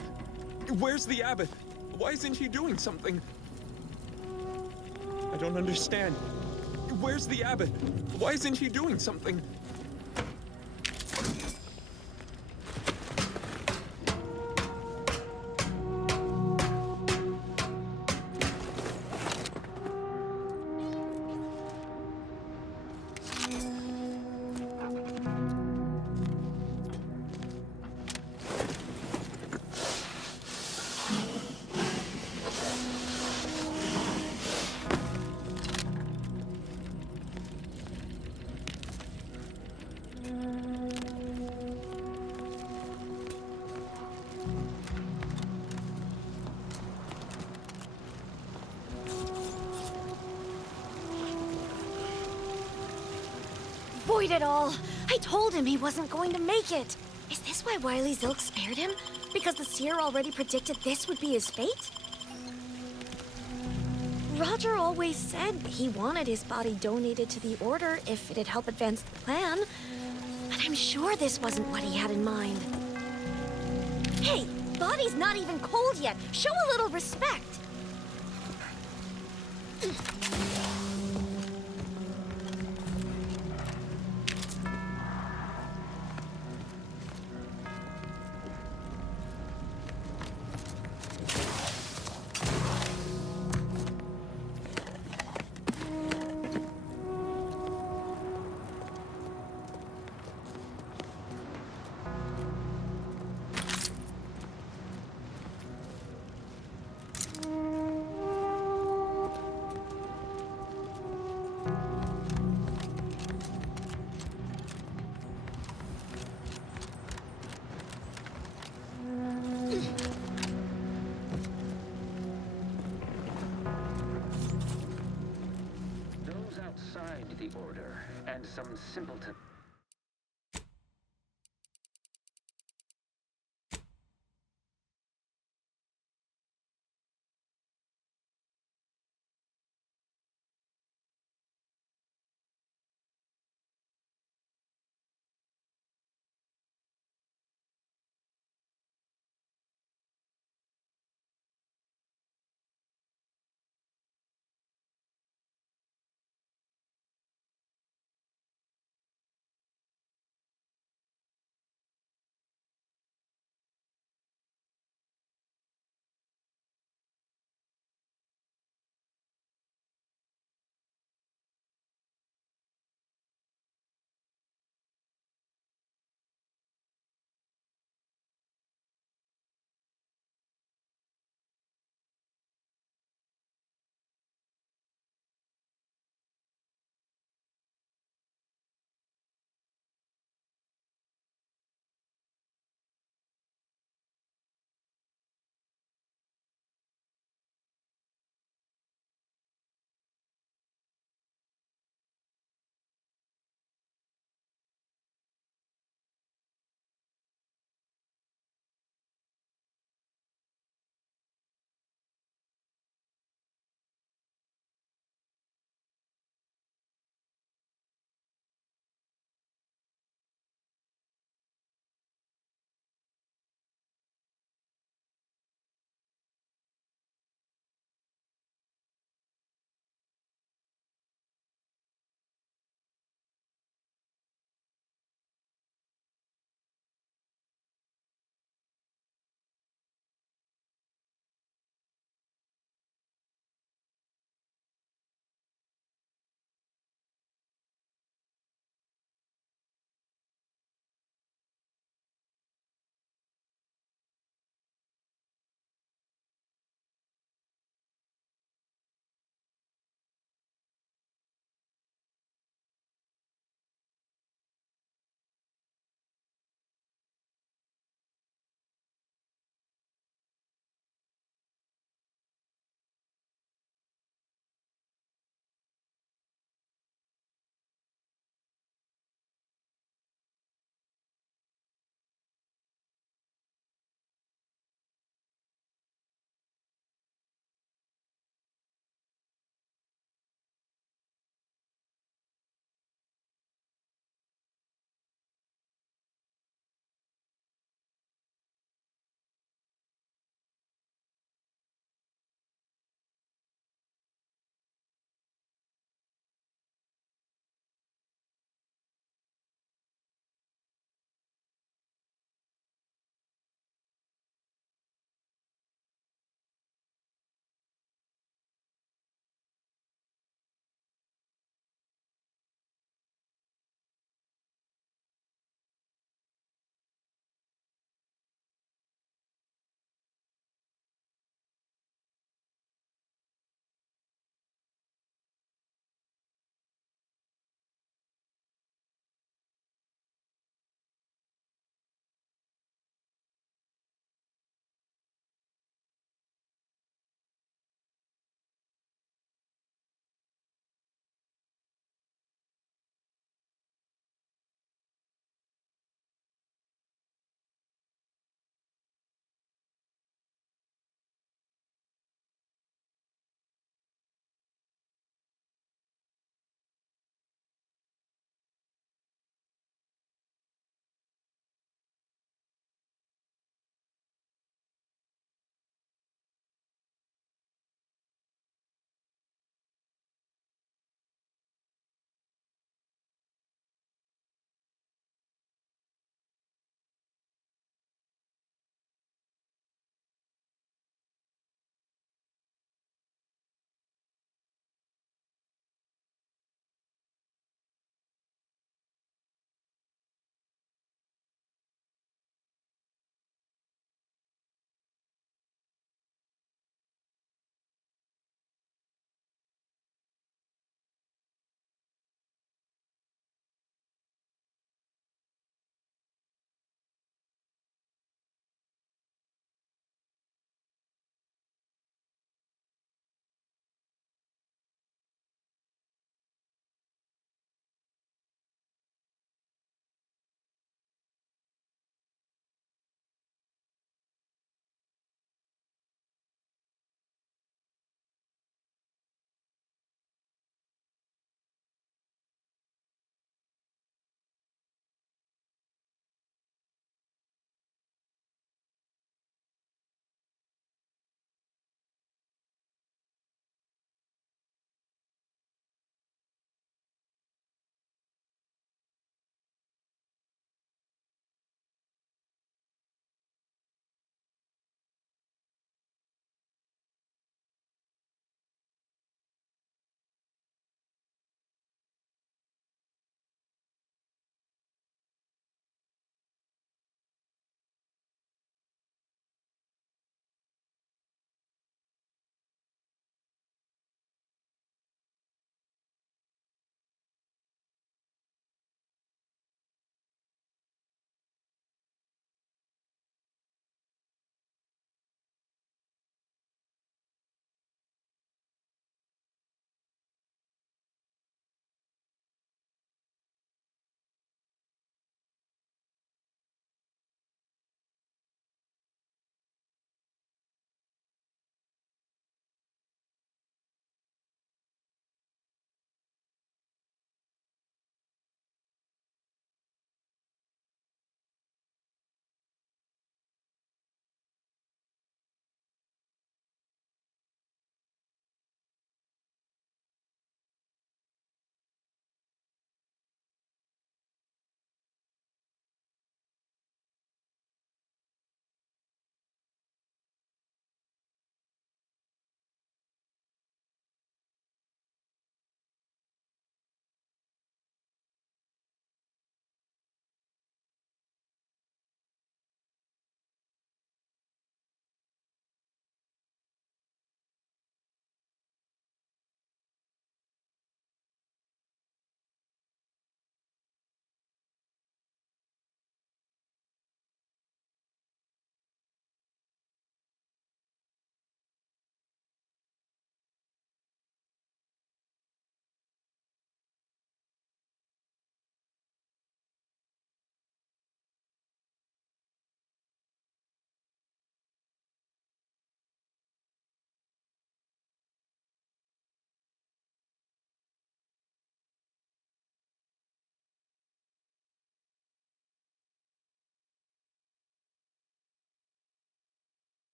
Where's the abbot? Why isn't he doing something? I don't understand. Where's the abbot? Why isn't he doing something? Avoid it all. I told him he wasn't going to make it. Is this why Wily Zilk spared him? Because the seer already predicted this would be his fate? Roger always said he wanted his body donated to the Order if it'd help advance the plan. But I'm sure this wasn't what he had in mind. Hey, body's not even cold yet. Show a little respect. Those outside the Order and some simpleton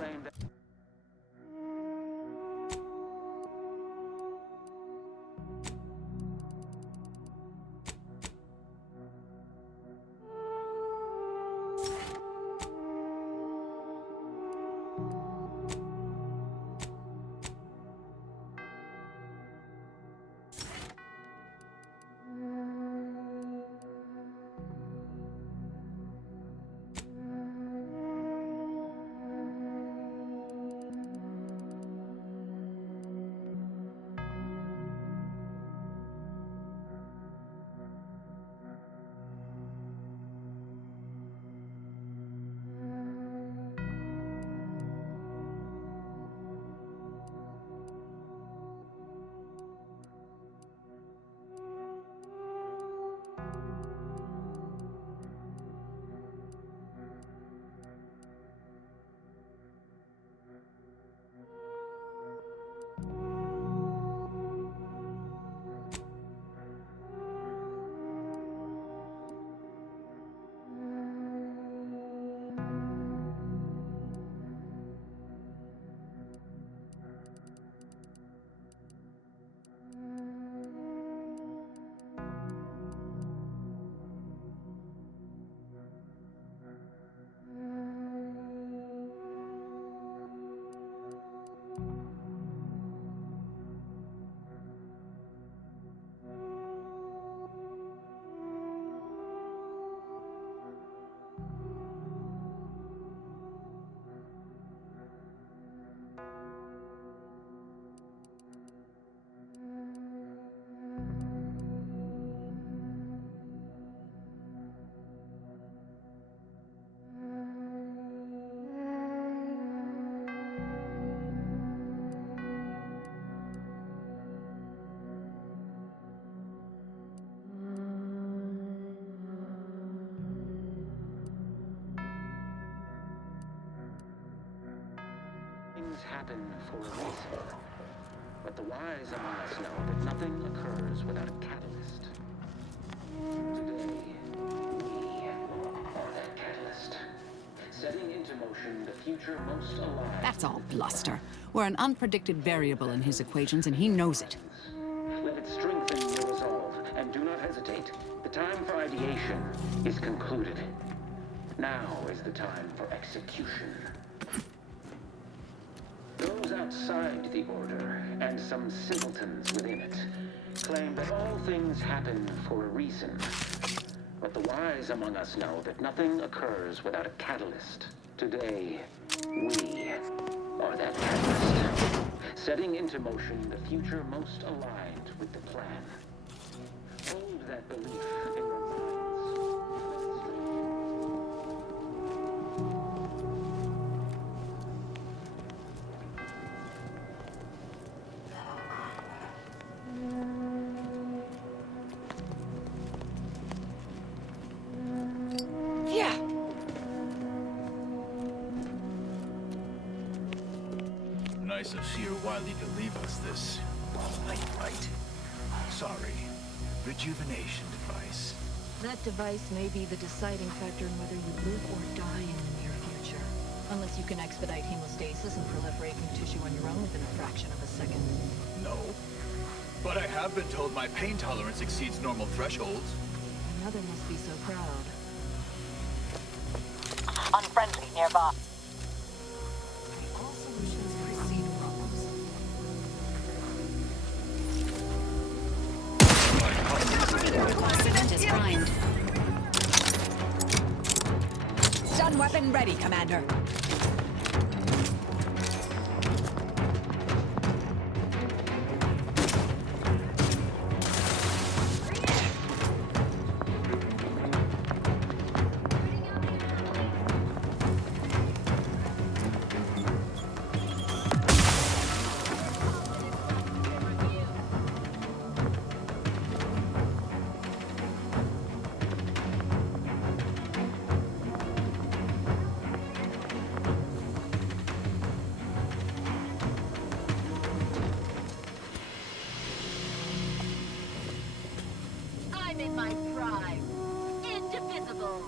claimed that things happen for a reason. But the wise among us know that nothing occurs without a catalyst. Today, we are that catalyst, setting into motion the future most alive. That's all bluster. We're an unpredicted variable in his equations, and he knows it. Let it strengthen your resolve, and do not hesitate. The time for ideation is concluded. Now is the time for execution. Those outside the Order, and some simpletons within it, claim that all things happen for a reason. But the wise among us know that nothing occurs without a catalyst. Today, we are that catalyst, setting into motion the future most aligned with the plan. Hold that belief in your Nice of Seer Wiley to leave us this night, right? Sorry. Rejuvenation device. That device may be the deciding factor in whether you live or die in the near future. Unless you can expedite hemostasis and proliferate new tissue on your own within a fraction of a second. No. But I have been told my pain tolerance exceeds normal thresholds. Another must be so proud. Unfriendly nearby. All solutions precede problems. Accident is primed. Stun weapon ready, Commander. I'm in my prime. Indivisible.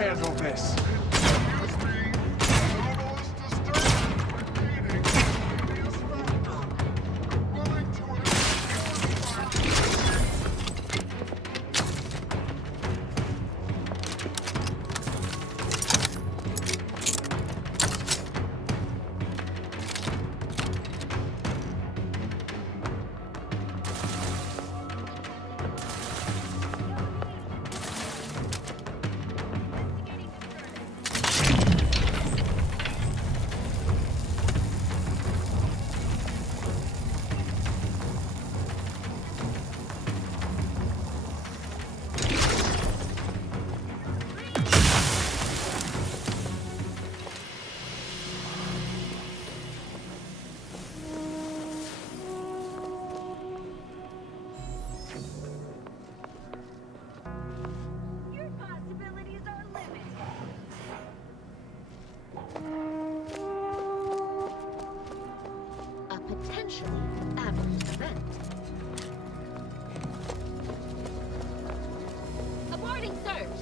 handle this. Potentially adverse event. Aborting search!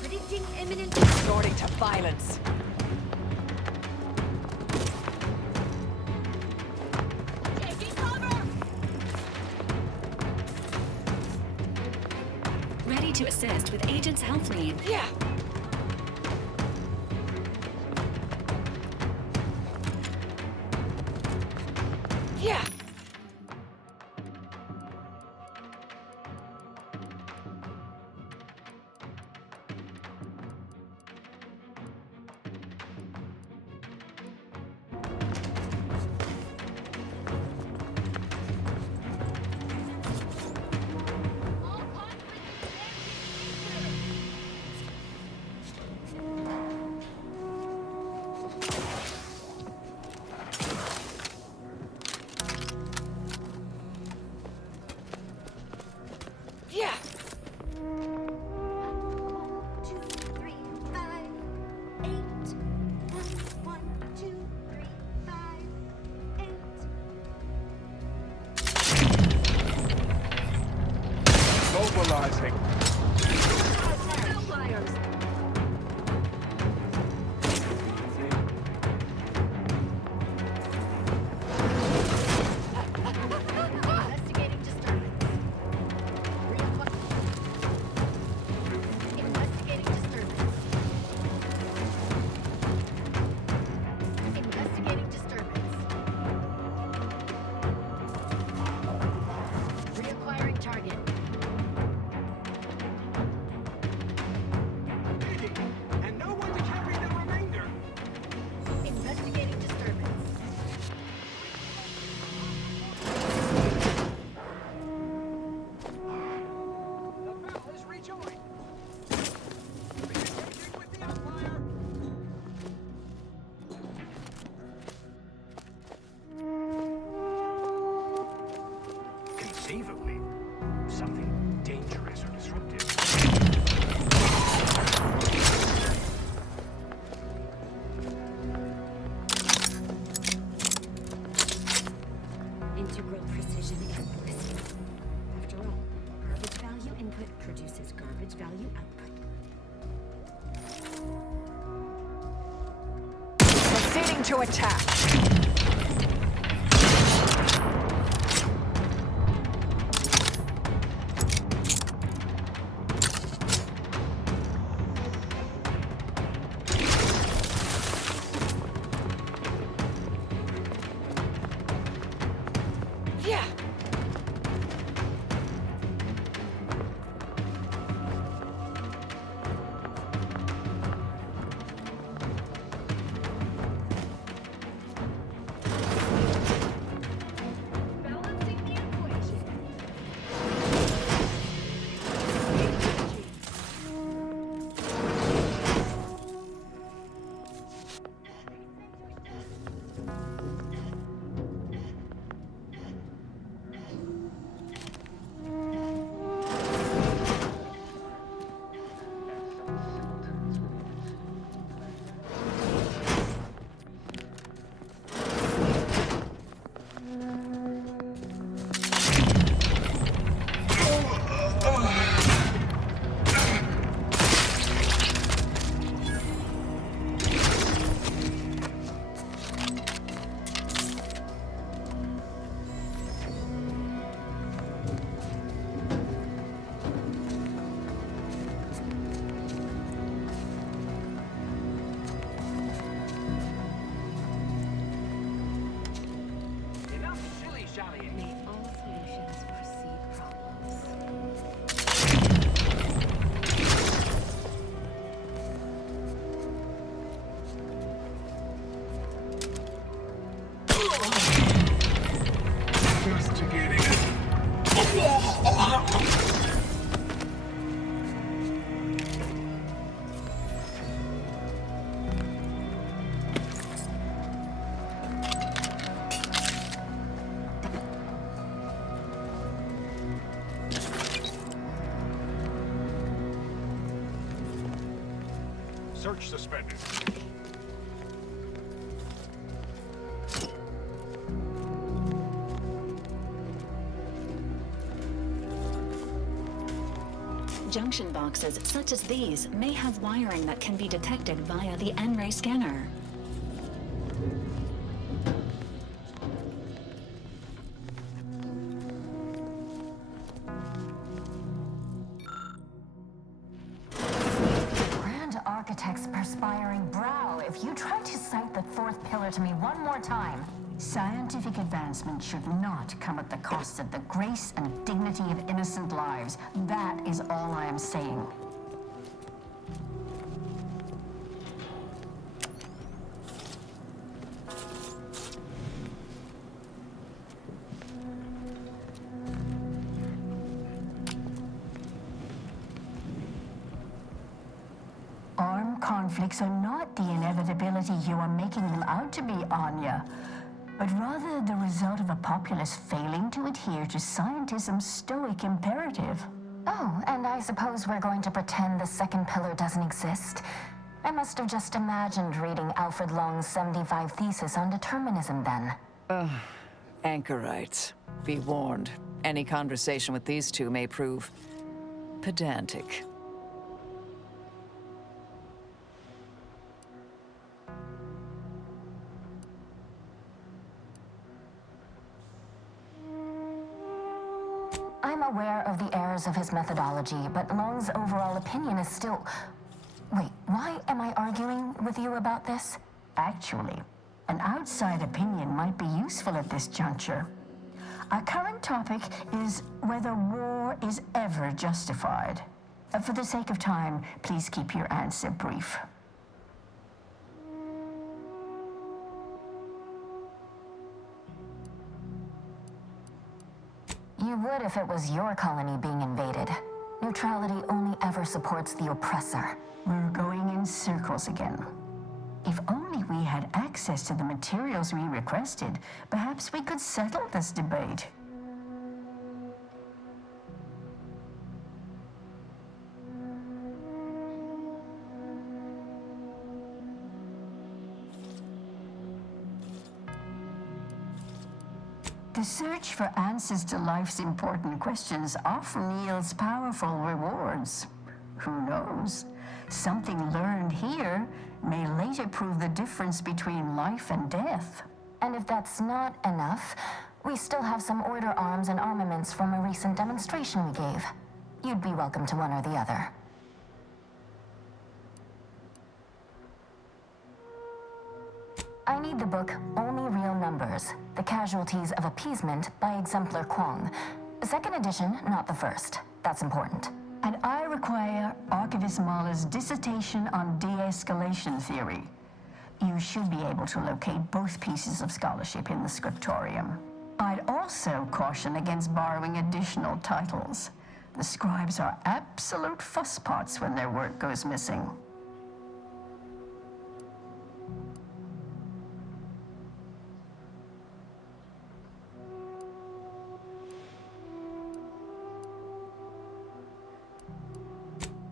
Predicting imminent... Resorting to violence. Ready to assist with agent's health need. Yeah. Yeah. Yeah. 2, 3, 5, 8. 1, 2, 3, 5, 8. Mobilizing. Investigating disturbance. Investigating disturbance. Investigating disturbance. Reacquiring target. And no one to carry the remainder. Investigating disturbance. The battle is rejoined. Re-engaging with the Empire. Conceivably, something dangerous or disruptive. Integral precision is ballistic. After all, garbage value input produces garbage value output. Proceeding to attack. Yeah. Search suspended. Junction boxes such as these may have wiring that can be detected via the N-ray scanner. Grand Architect's perspiring brow, if you try to cite the fourth pillar to me one more time. Scientific advancement should not come at the cost of the grace and dignity of innocent lives. That is all I am saying. Armed conflicts are not the inevitability you are making them out to be, Anya, but rather the result of a populace failing to adhere to scientism's stoic imperative. Oh, and I suppose we're going to pretend the second pillar doesn't exist. I must have just imagined reading Alfred Long's 75 thesis on determinism then. Anchorites. Be warned, any conversation with these two may prove pedantic. I'm aware of the errors of his methodology, but Long's overall opinion is still... Wait, why am I arguing with you about this? Actually, an outside opinion might be useful at this juncture. Our current topic is whether war is ever justified. For the sake of time, please keep your answer brief. You would if it was your colony being invaded. Neutrality only ever supports the oppressor. We're going in circles again. If only we had access to the materials we requested, perhaps we could settle this debate. The search for answers to life's important questions often yields powerful rewards. Who knows? Something learned here may later prove the difference between life and death. And if that's not enough, we still have some order arms and armaments from a recent demonstration we gave. You'd be welcome to one or the other. I need the book Only Real Numbers, The Casualties of Appeasement by Exemplar Kwong. Second edition, not the first. That's important. And I require Archivist Mahler's dissertation on de-escalation theory. You should be able to locate both pieces of scholarship in the scriptorium. I'd also caution against borrowing additional titles. The scribes are absolute fusspots when their work goes missing.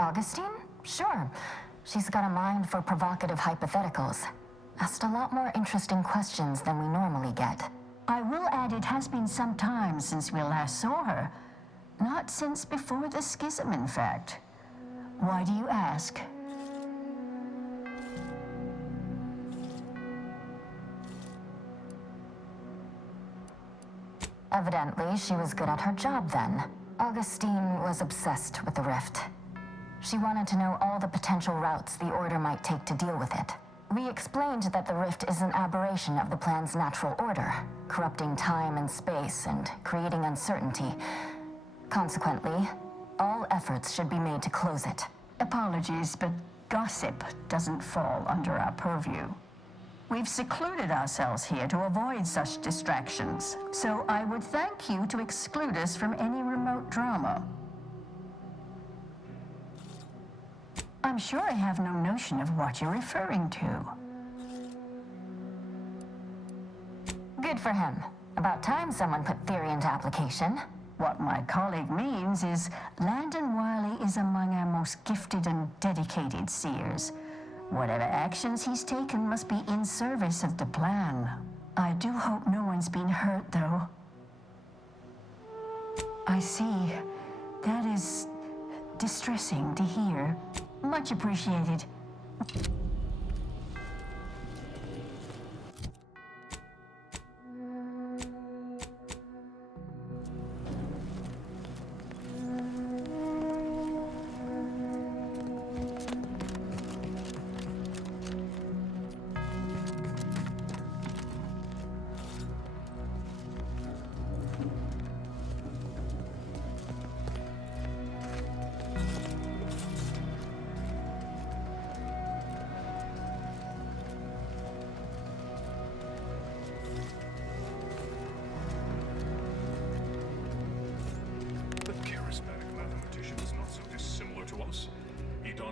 Augustine? Sure. She's got a mind for provocative hypotheticals. Asked a lot more interesting questions than we normally get. I will add it has been some time since we last saw her. Not since before the schism, in fact. Why do you ask? Evidently, she was good at her job then. Augustine was obsessed with the rift. She wanted to know all the potential routes the Order might take to deal with it. We explained that the rift is an aberration of the plan's natural order, corrupting time and space and creating uncertainty. Consequently, all efforts should be made to close it. Apologies, but gossip doesn't fall under our purview. We've secluded ourselves here to avoid such distractions, so I would thank you to exclude us from any remote drama. I'm sure I have no notion of what you're referring to. Good for him. About time someone put theory into application. What my colleague means is Landon Wiley is among our most gifted and dedicated seers. Whatever actions he's taken must be in service of the plan. I do hope no one's been hurt, though. I see. That is distressing to hear. Much appreciated.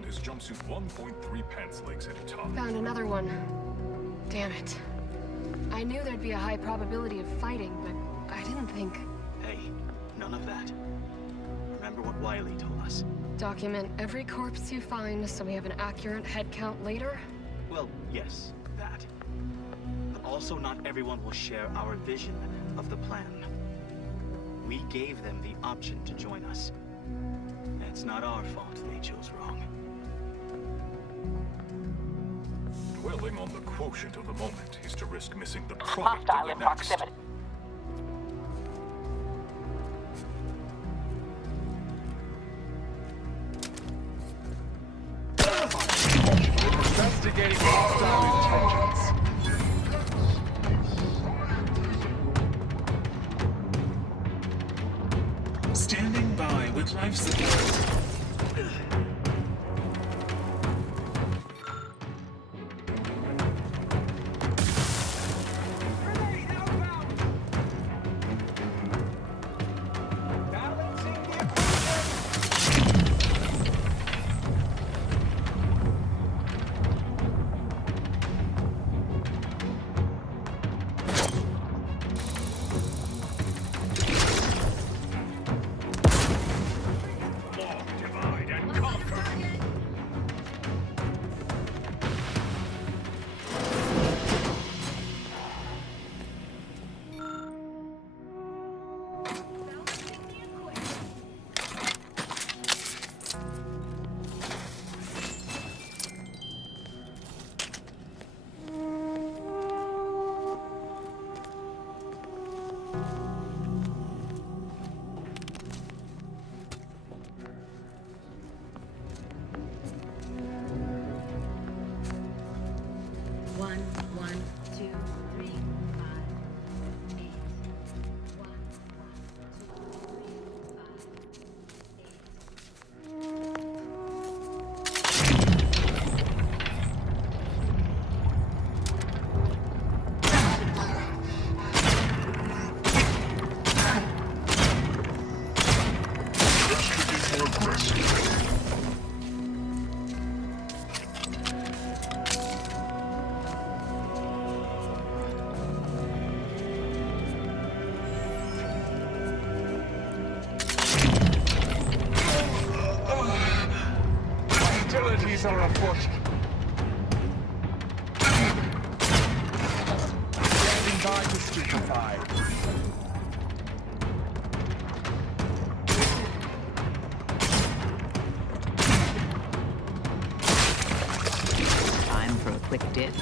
His jumpsuit 1.3 pants legs at a time. Found another one. Damn it. I knew there'd be a high probability of fighting, but I didn't think... Hey, none of that. Remember what Wiley told us. Document every corpse you find so we have an accurate head count later? Well, yes, that. But also not everyone will share our vision of the plan. We gave them the option to join us. It's not our fault they chose wrong. Dwelling on the quotient of the moment is to risk missing the product of the next. Investigating hostile intentions. Standing by with life support. Hostilities are afoot. Standing by to stupefy. Time for a quick dip.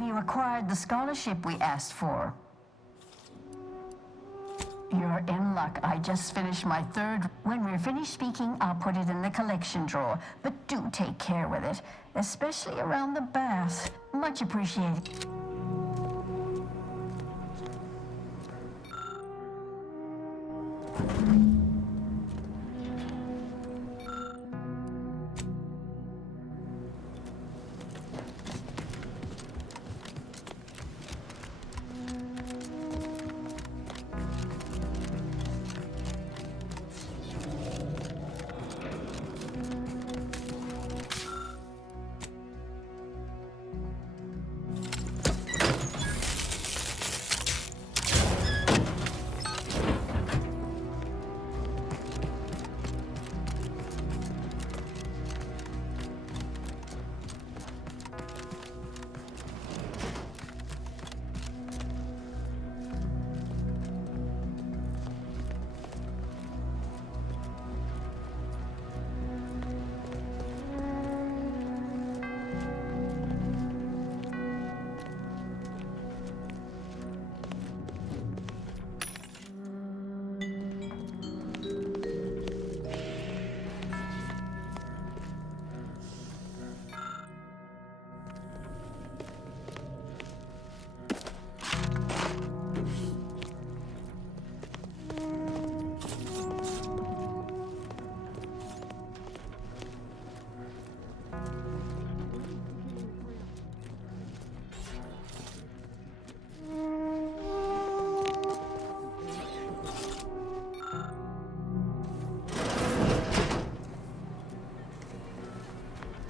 Have you acquired the scholarship we asked for? You're in luck. I just finished my third. When we're finished speaking, I'll put it in the collection drawer. But do take care with it, especially around the bath. Much appreciated.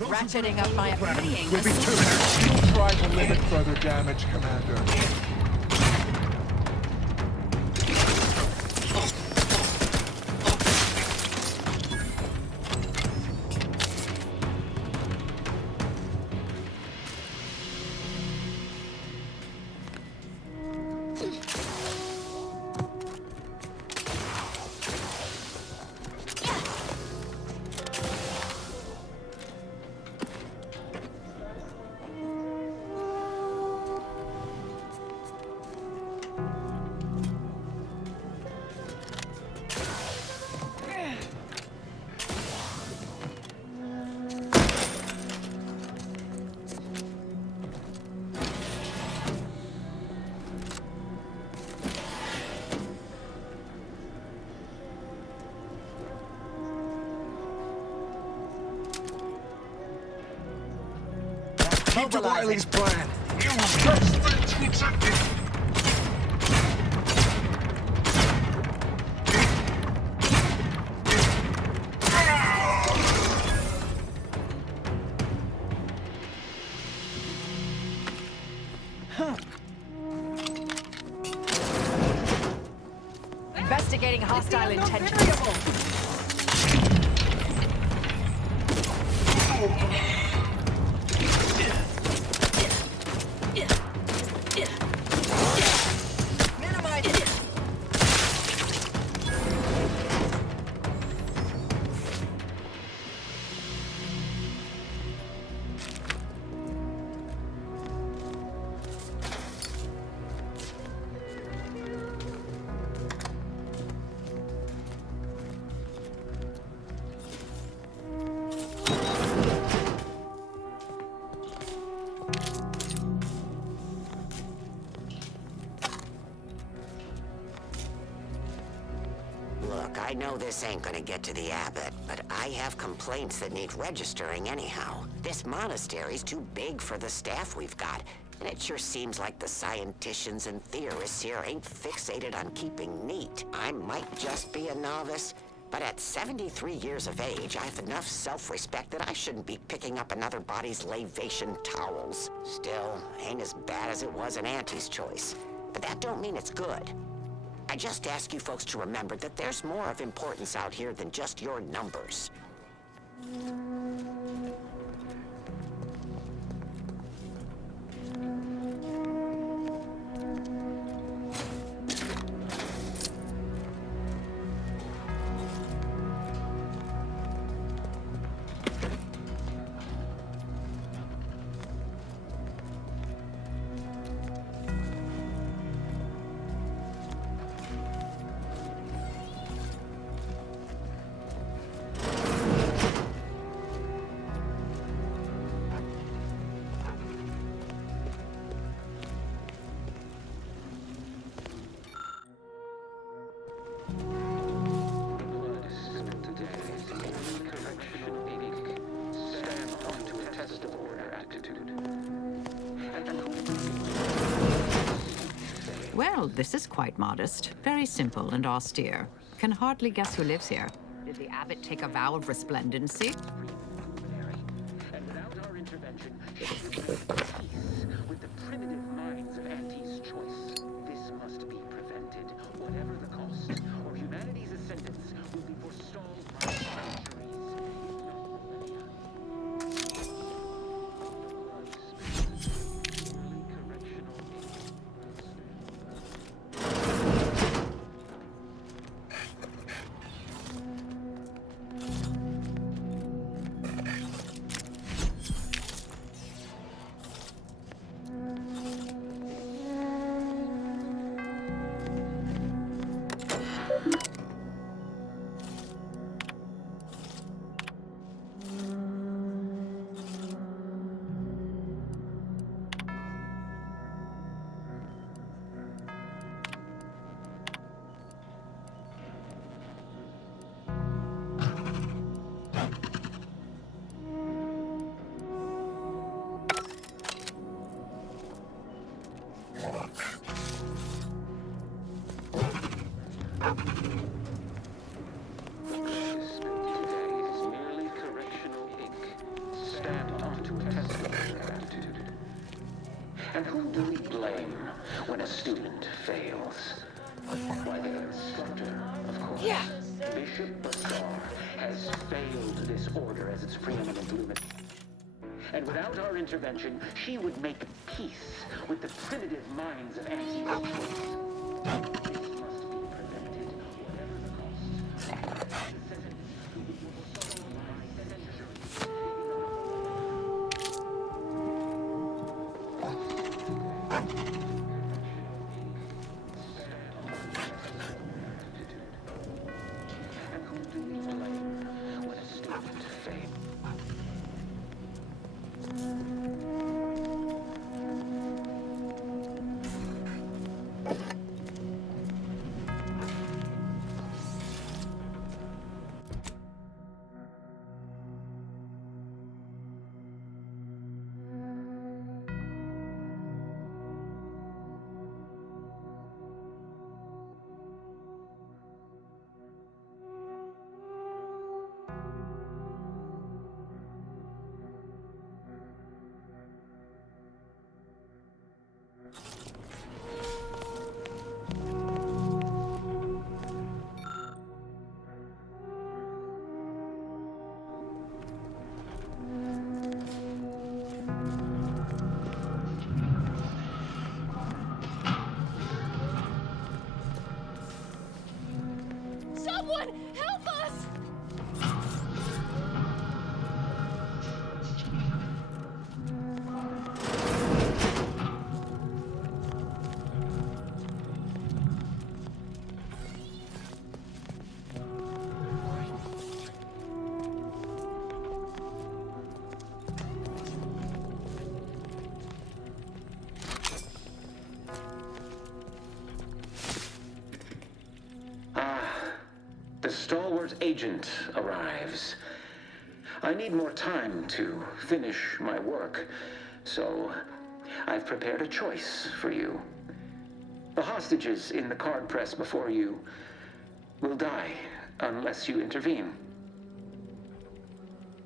Ratcheting up my accompanying. Will be 2 minutes. We'll try to limit further damage, Commander. Keep to Wiley's plan. You just rejected. Investigating hostile intentions. Look, I know this ain't gonna get to the abbot, but I have complaints that need registering anyhow. This monastery's too big for the staff we've got, and it sure seems like the scienticians and theorists here ain't fixated on keeping neat. I might just be a novice, but at 73 years of age, I have enough self-respect that I shouldn't be picking up another body's lavation towels. Still, ain't as bad as it was in Auntie's choice, but that don't mean it's good. I just ask you folks to remember that there's more of importance out here than just your numbers. Well, this is quite modest. Very simple and austere. Can hardly guess who lives here. Did the abbot take a vow of resplendency? And without our intervention, she would make peace with the primitive minds of Auntie's choice. This must be prevented, whatever the cost, or humanity's ascendance will be forestalled by centuries, if not millennia. And who do we blame when a student fails? Why, the instructor, of course. Yeah. Bishop Basar has failed this order as its preeminent luminary. And without our intervention, she would make peace with the primitive minds of Auntie's choice. This must be prevented, whatever the cost. Someone help us! The stalwart agent arrives. I need more time to finish my work, so I've prepared a choice for you. The hostages in the card press before you will die unless you intervene.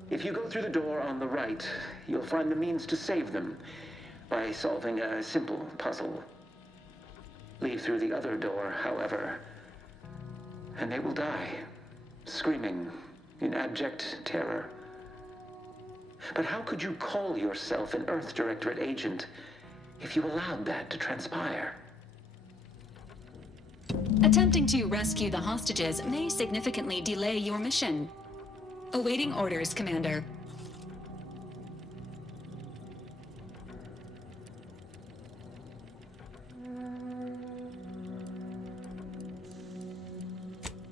If you go through the door on the right, you'll find the means to save them by solving a simple puzzle. Leave through the other door, however, and they will die, screaming in abject terror. But how could you call yourself an Earth Directorate agent if you allowed that to transpire? Attempting to rescue the hostages may significantly delay your mission. Awaiting orders, Commander.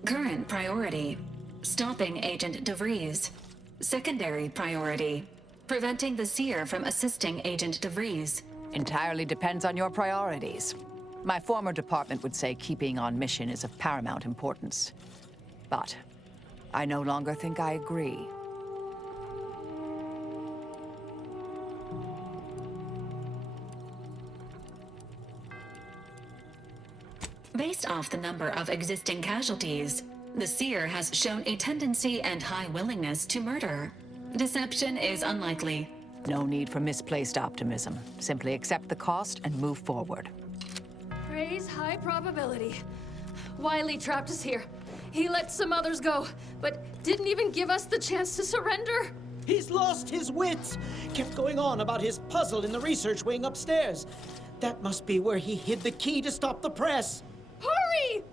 Current priority, stopping Agent DeVries. Secondary priority, preventing the Seer from assisting Agent DeVries. Entirely depends on your priorities. My former department would say keeping on mission is of paramount importance. But I no longer think I agree. based off the number of existing casualties. The seer has shown a tendency and high willingness to murder. Deception is unlikely. No need for misplaced optimism. Simply accept the cost and move forward. Praise high probability. Wiley trapped us here. He let some others go, but didn't even give us the chance to surrender. He's lost his wits. Kept going on about his puzzle in the research wing upstairs. That must be where he hid the key to stop the press. Hurry!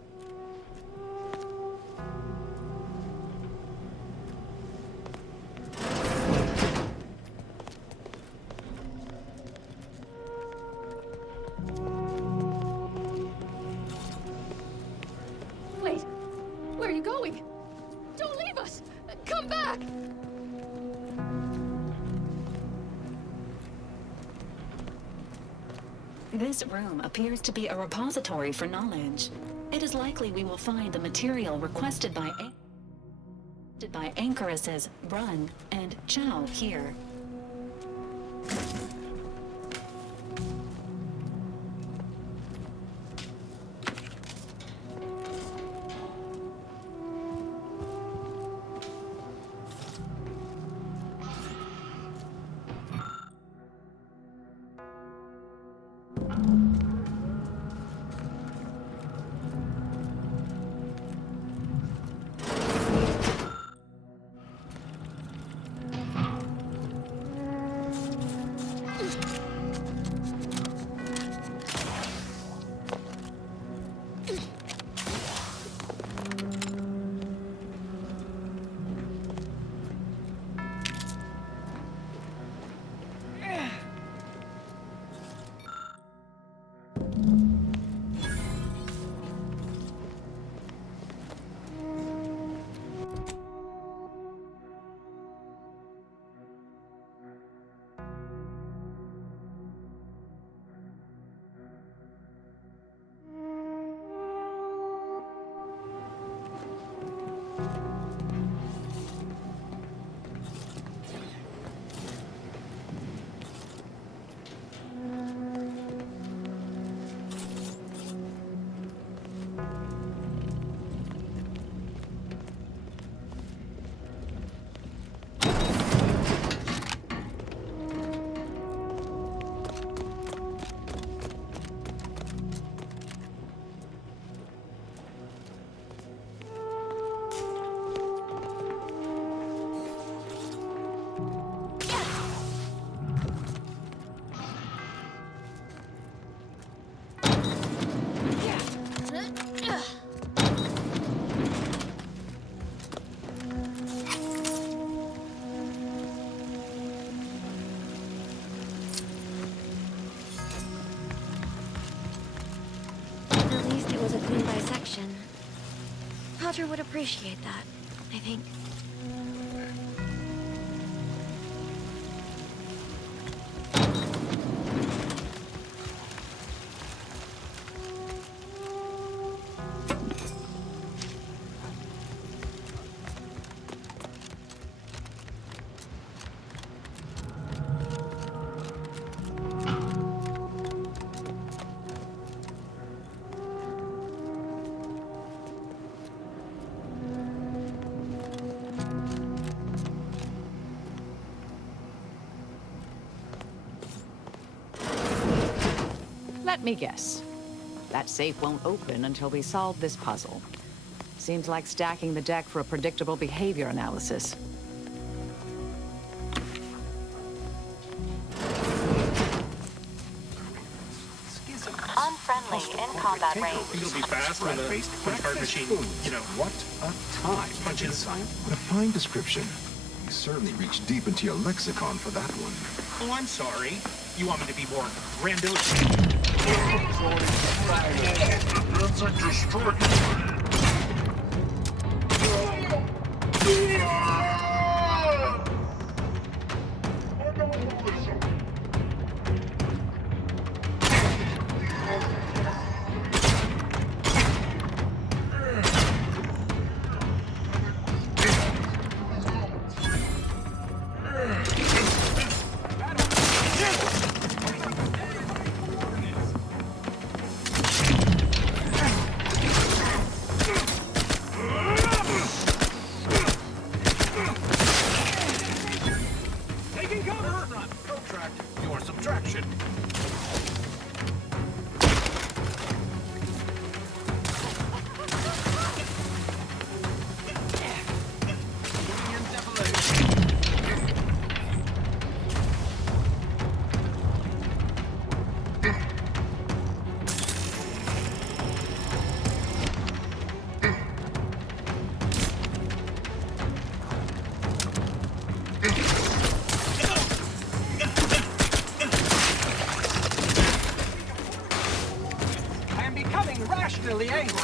Wait, where are you going? Don't leave us! Come back! This room appears to be a repository for knowledge. It is likely we will find the material requested by Anchoruses, Brun, and Chow here. Roger would appreciate that, I think. Let me guess. That safe won't open until we solve this puzzle. Seems like stacking the deck for a predictable behavior analysis. Unfriendly in combat range. It'll be fast with a card machine. You know, What a time. punches. What a fine description. You certainly reached deep into your lexicon for that one. Oh, I'm sorry. You want me to be more grandiose? subtract your subtraction. Rationally angry.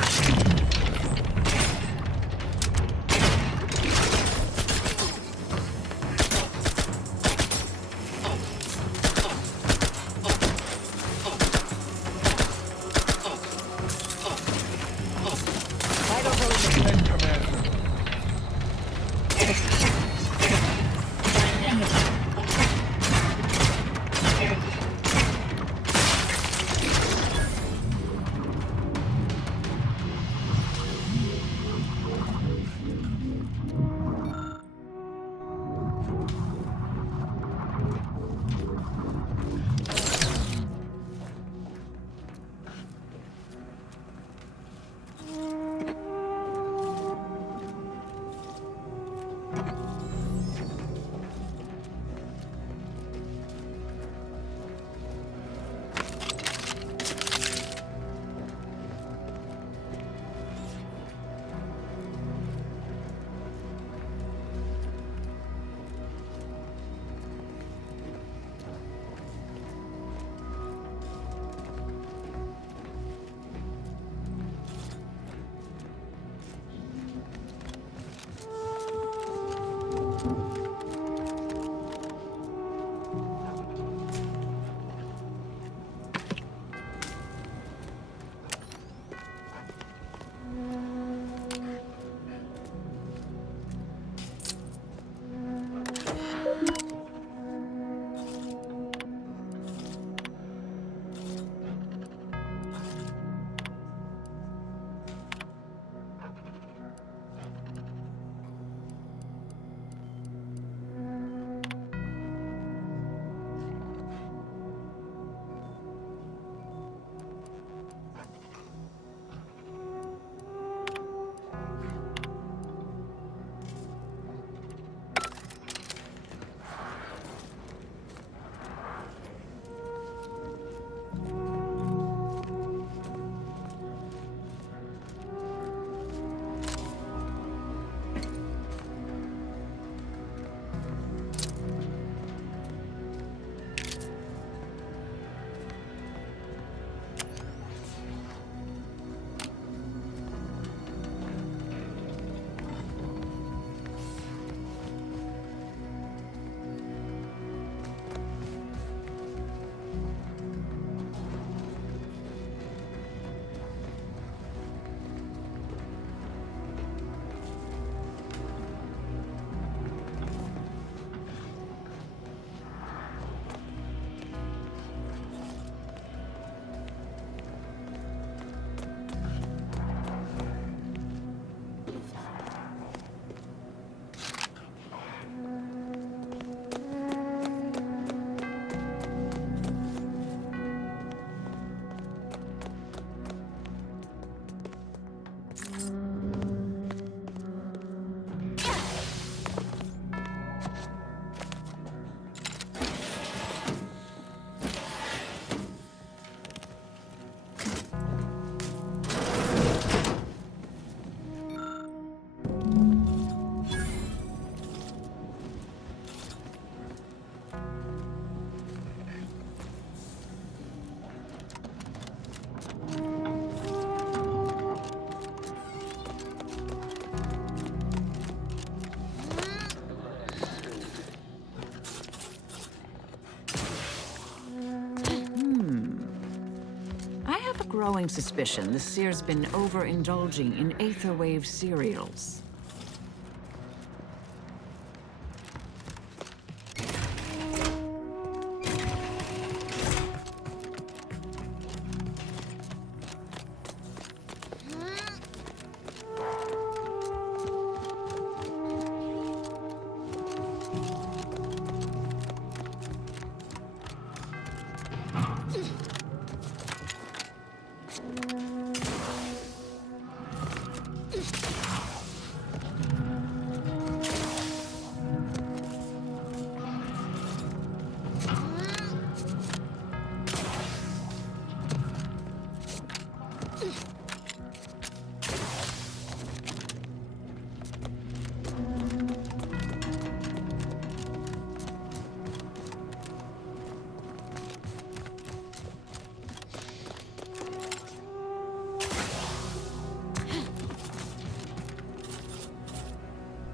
Growing suspicion the seer's been overindulging in Aetherwave cereals.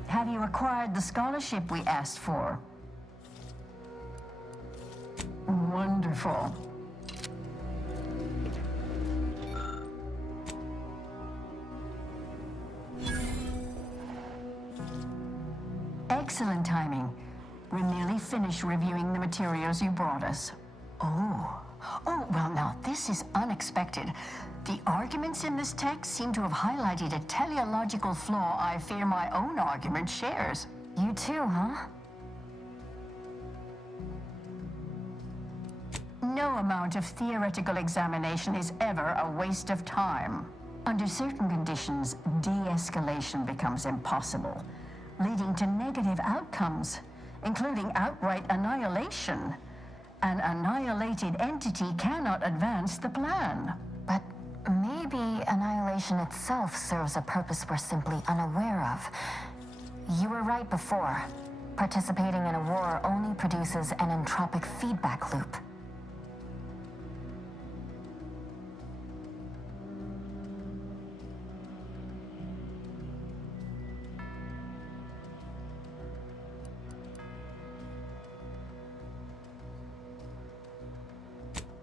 Have you acquired the scholarship we asked for? Wonderful. Excellent timing. We're nearly finished reviewing the materials you brought us. Oh, well now, this is unexpected. The arguments in this text seem to have highlighted a teleological flaw I fear my own argument shares. You too, huh? No amount of theoretical examination is ever a waste of time. Under certain conditions, de-escalation becomes impossible, leading to negative outcomes, including outright annihilation. An annihilated entity cannot advance the plan. But maybe annihilation itself serves a purpose we're simply unaware of. You were right before. Participating in a war only produces an entropic feedback loop.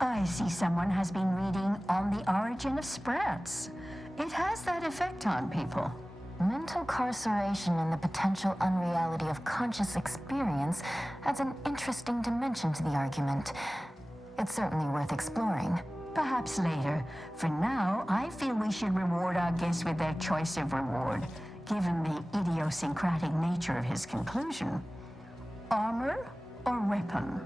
I see someone has been reading On the Origin of Sprats. It has that effect on people. Mental carceration and the potential unreality of conscious experience adds an interesting dimension to the argument. It's certainly worth exploring. Perhaps later. For now, I feel we should reward our guest with their choice of reward, given the idiosyncratic nature of his conclusion. Armor or weapon?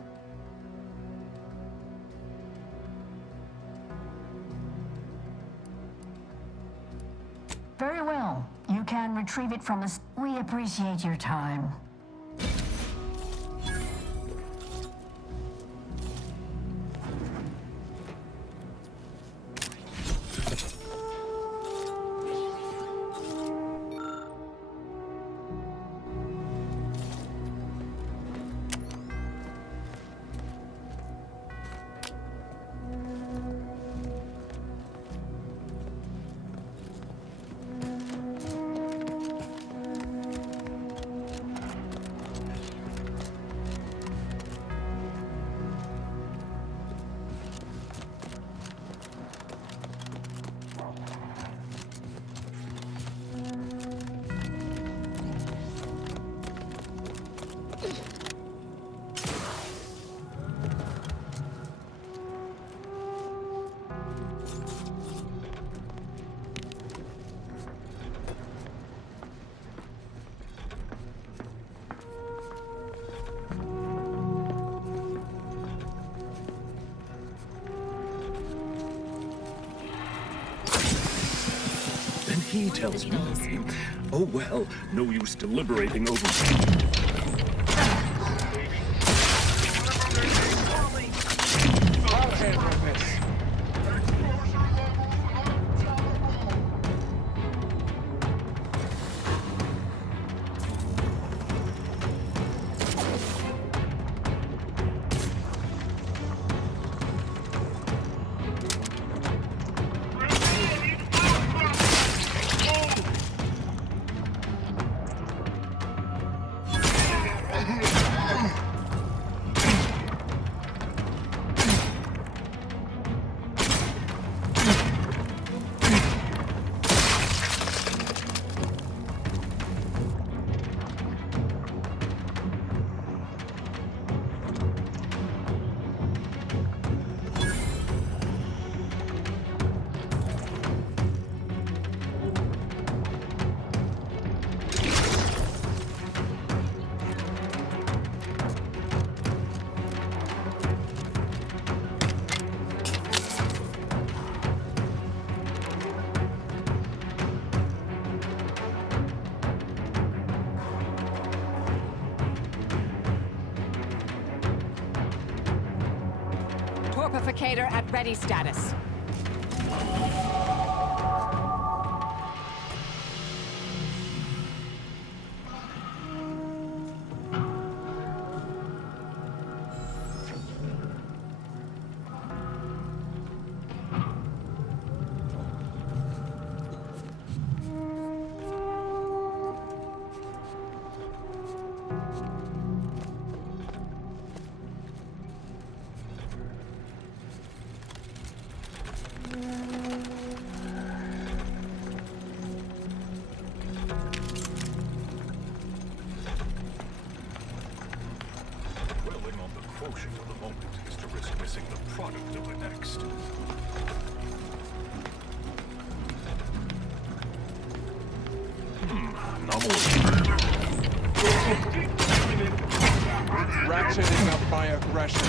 Very well. You can retrieve it from us. We appreciate your time. He tells me. Oh well, no use deliberating over. I'll handle this. Morpificator at ready status. Quotient of the moment is to risk missing the product of the next. Ratcheting up my aggression.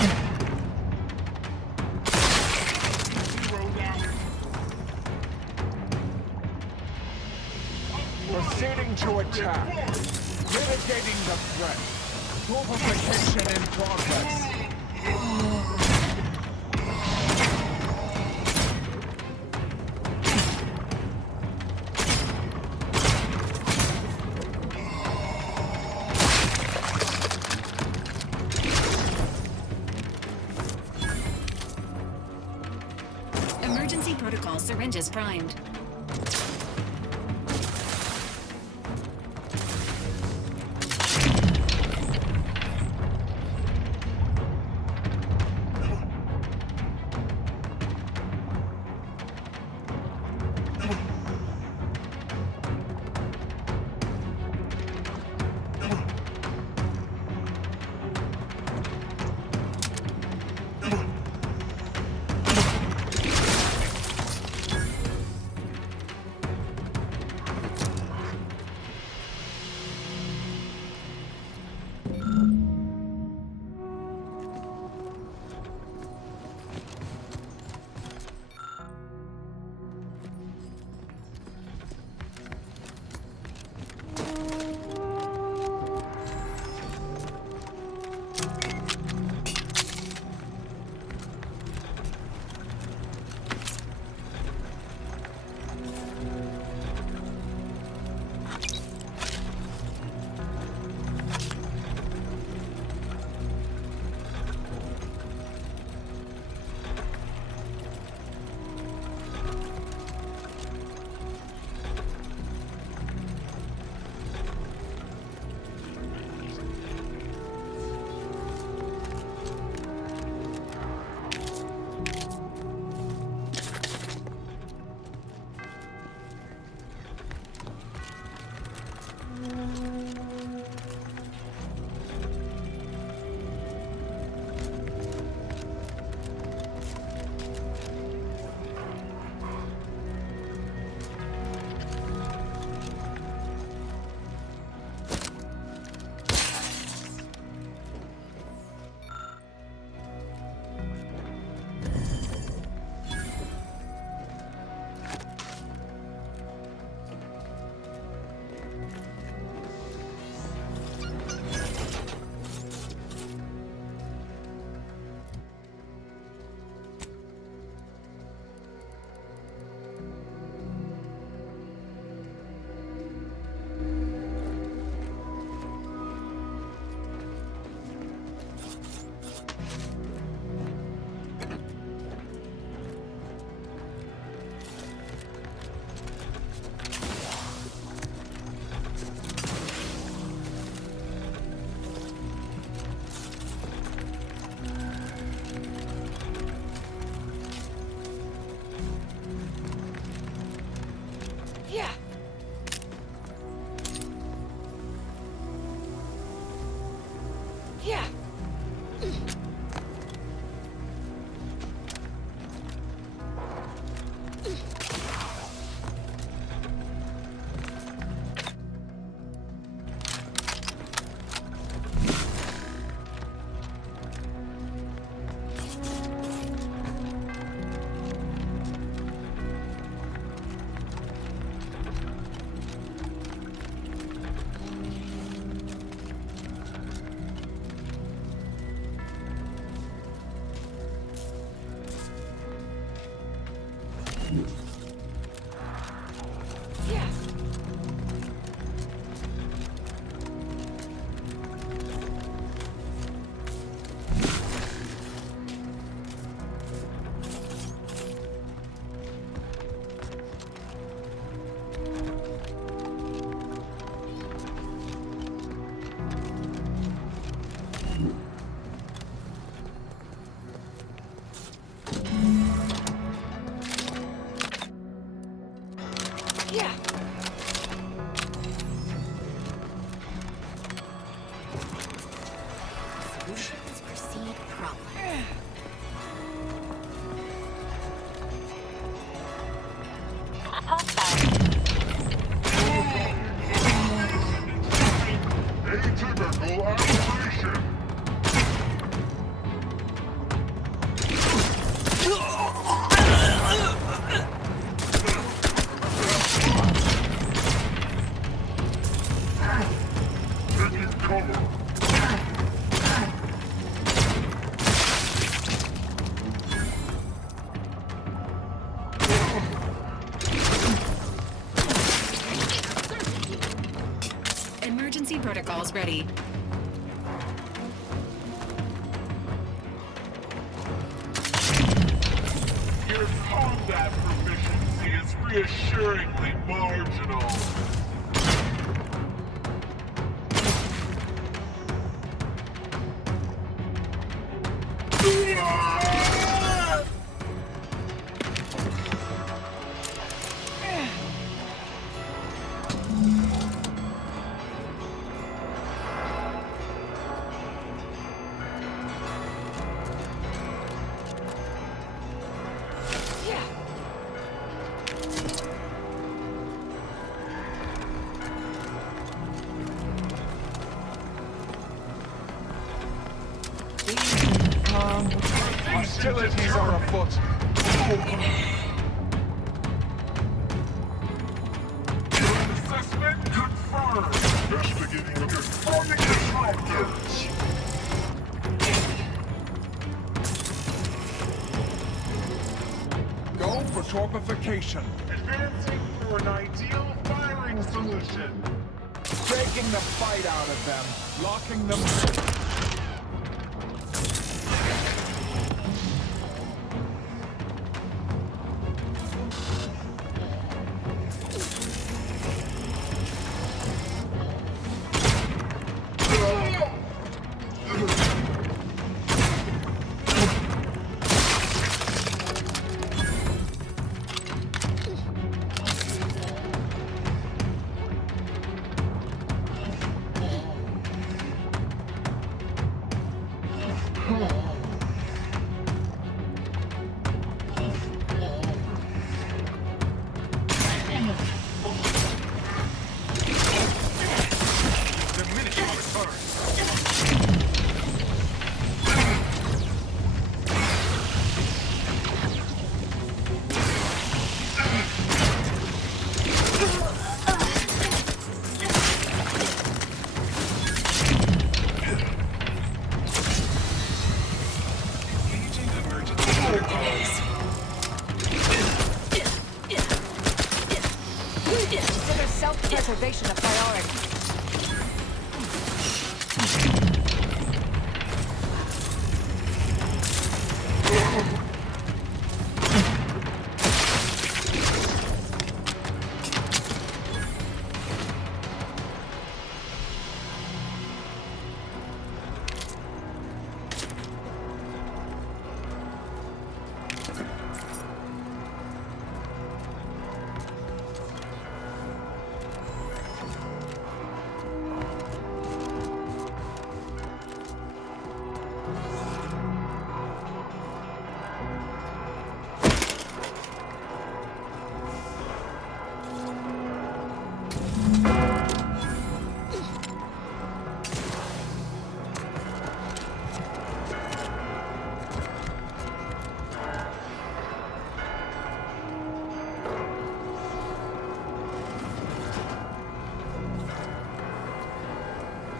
Proceeding to attack. Mitigating the threat. Mortification in progress. Emergency protocol syringes primed. Let's proceed properly. Atypical operation. Taking cover. Emergency protocols ready. Your combat proficiency is reassuringly marginal. Hostilities are afoot. Assessment confirmed. Investigating the responding disruptors. Go for torpification. Advancing for an ideal firing solution. Taking the fight out of them. Locking them. Consider self-preservation a priority.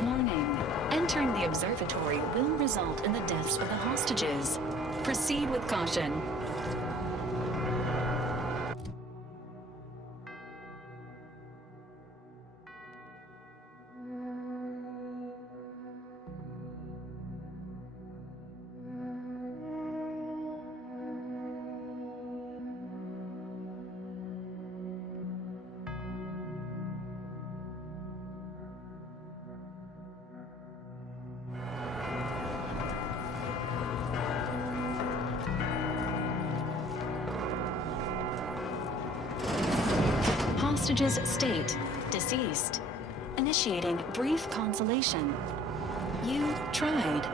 Warning. Entering the observatory will result in the deaths of the hostages. Proceed with caution. Hostage's state, deceased. Initiating brief consolation. You tried.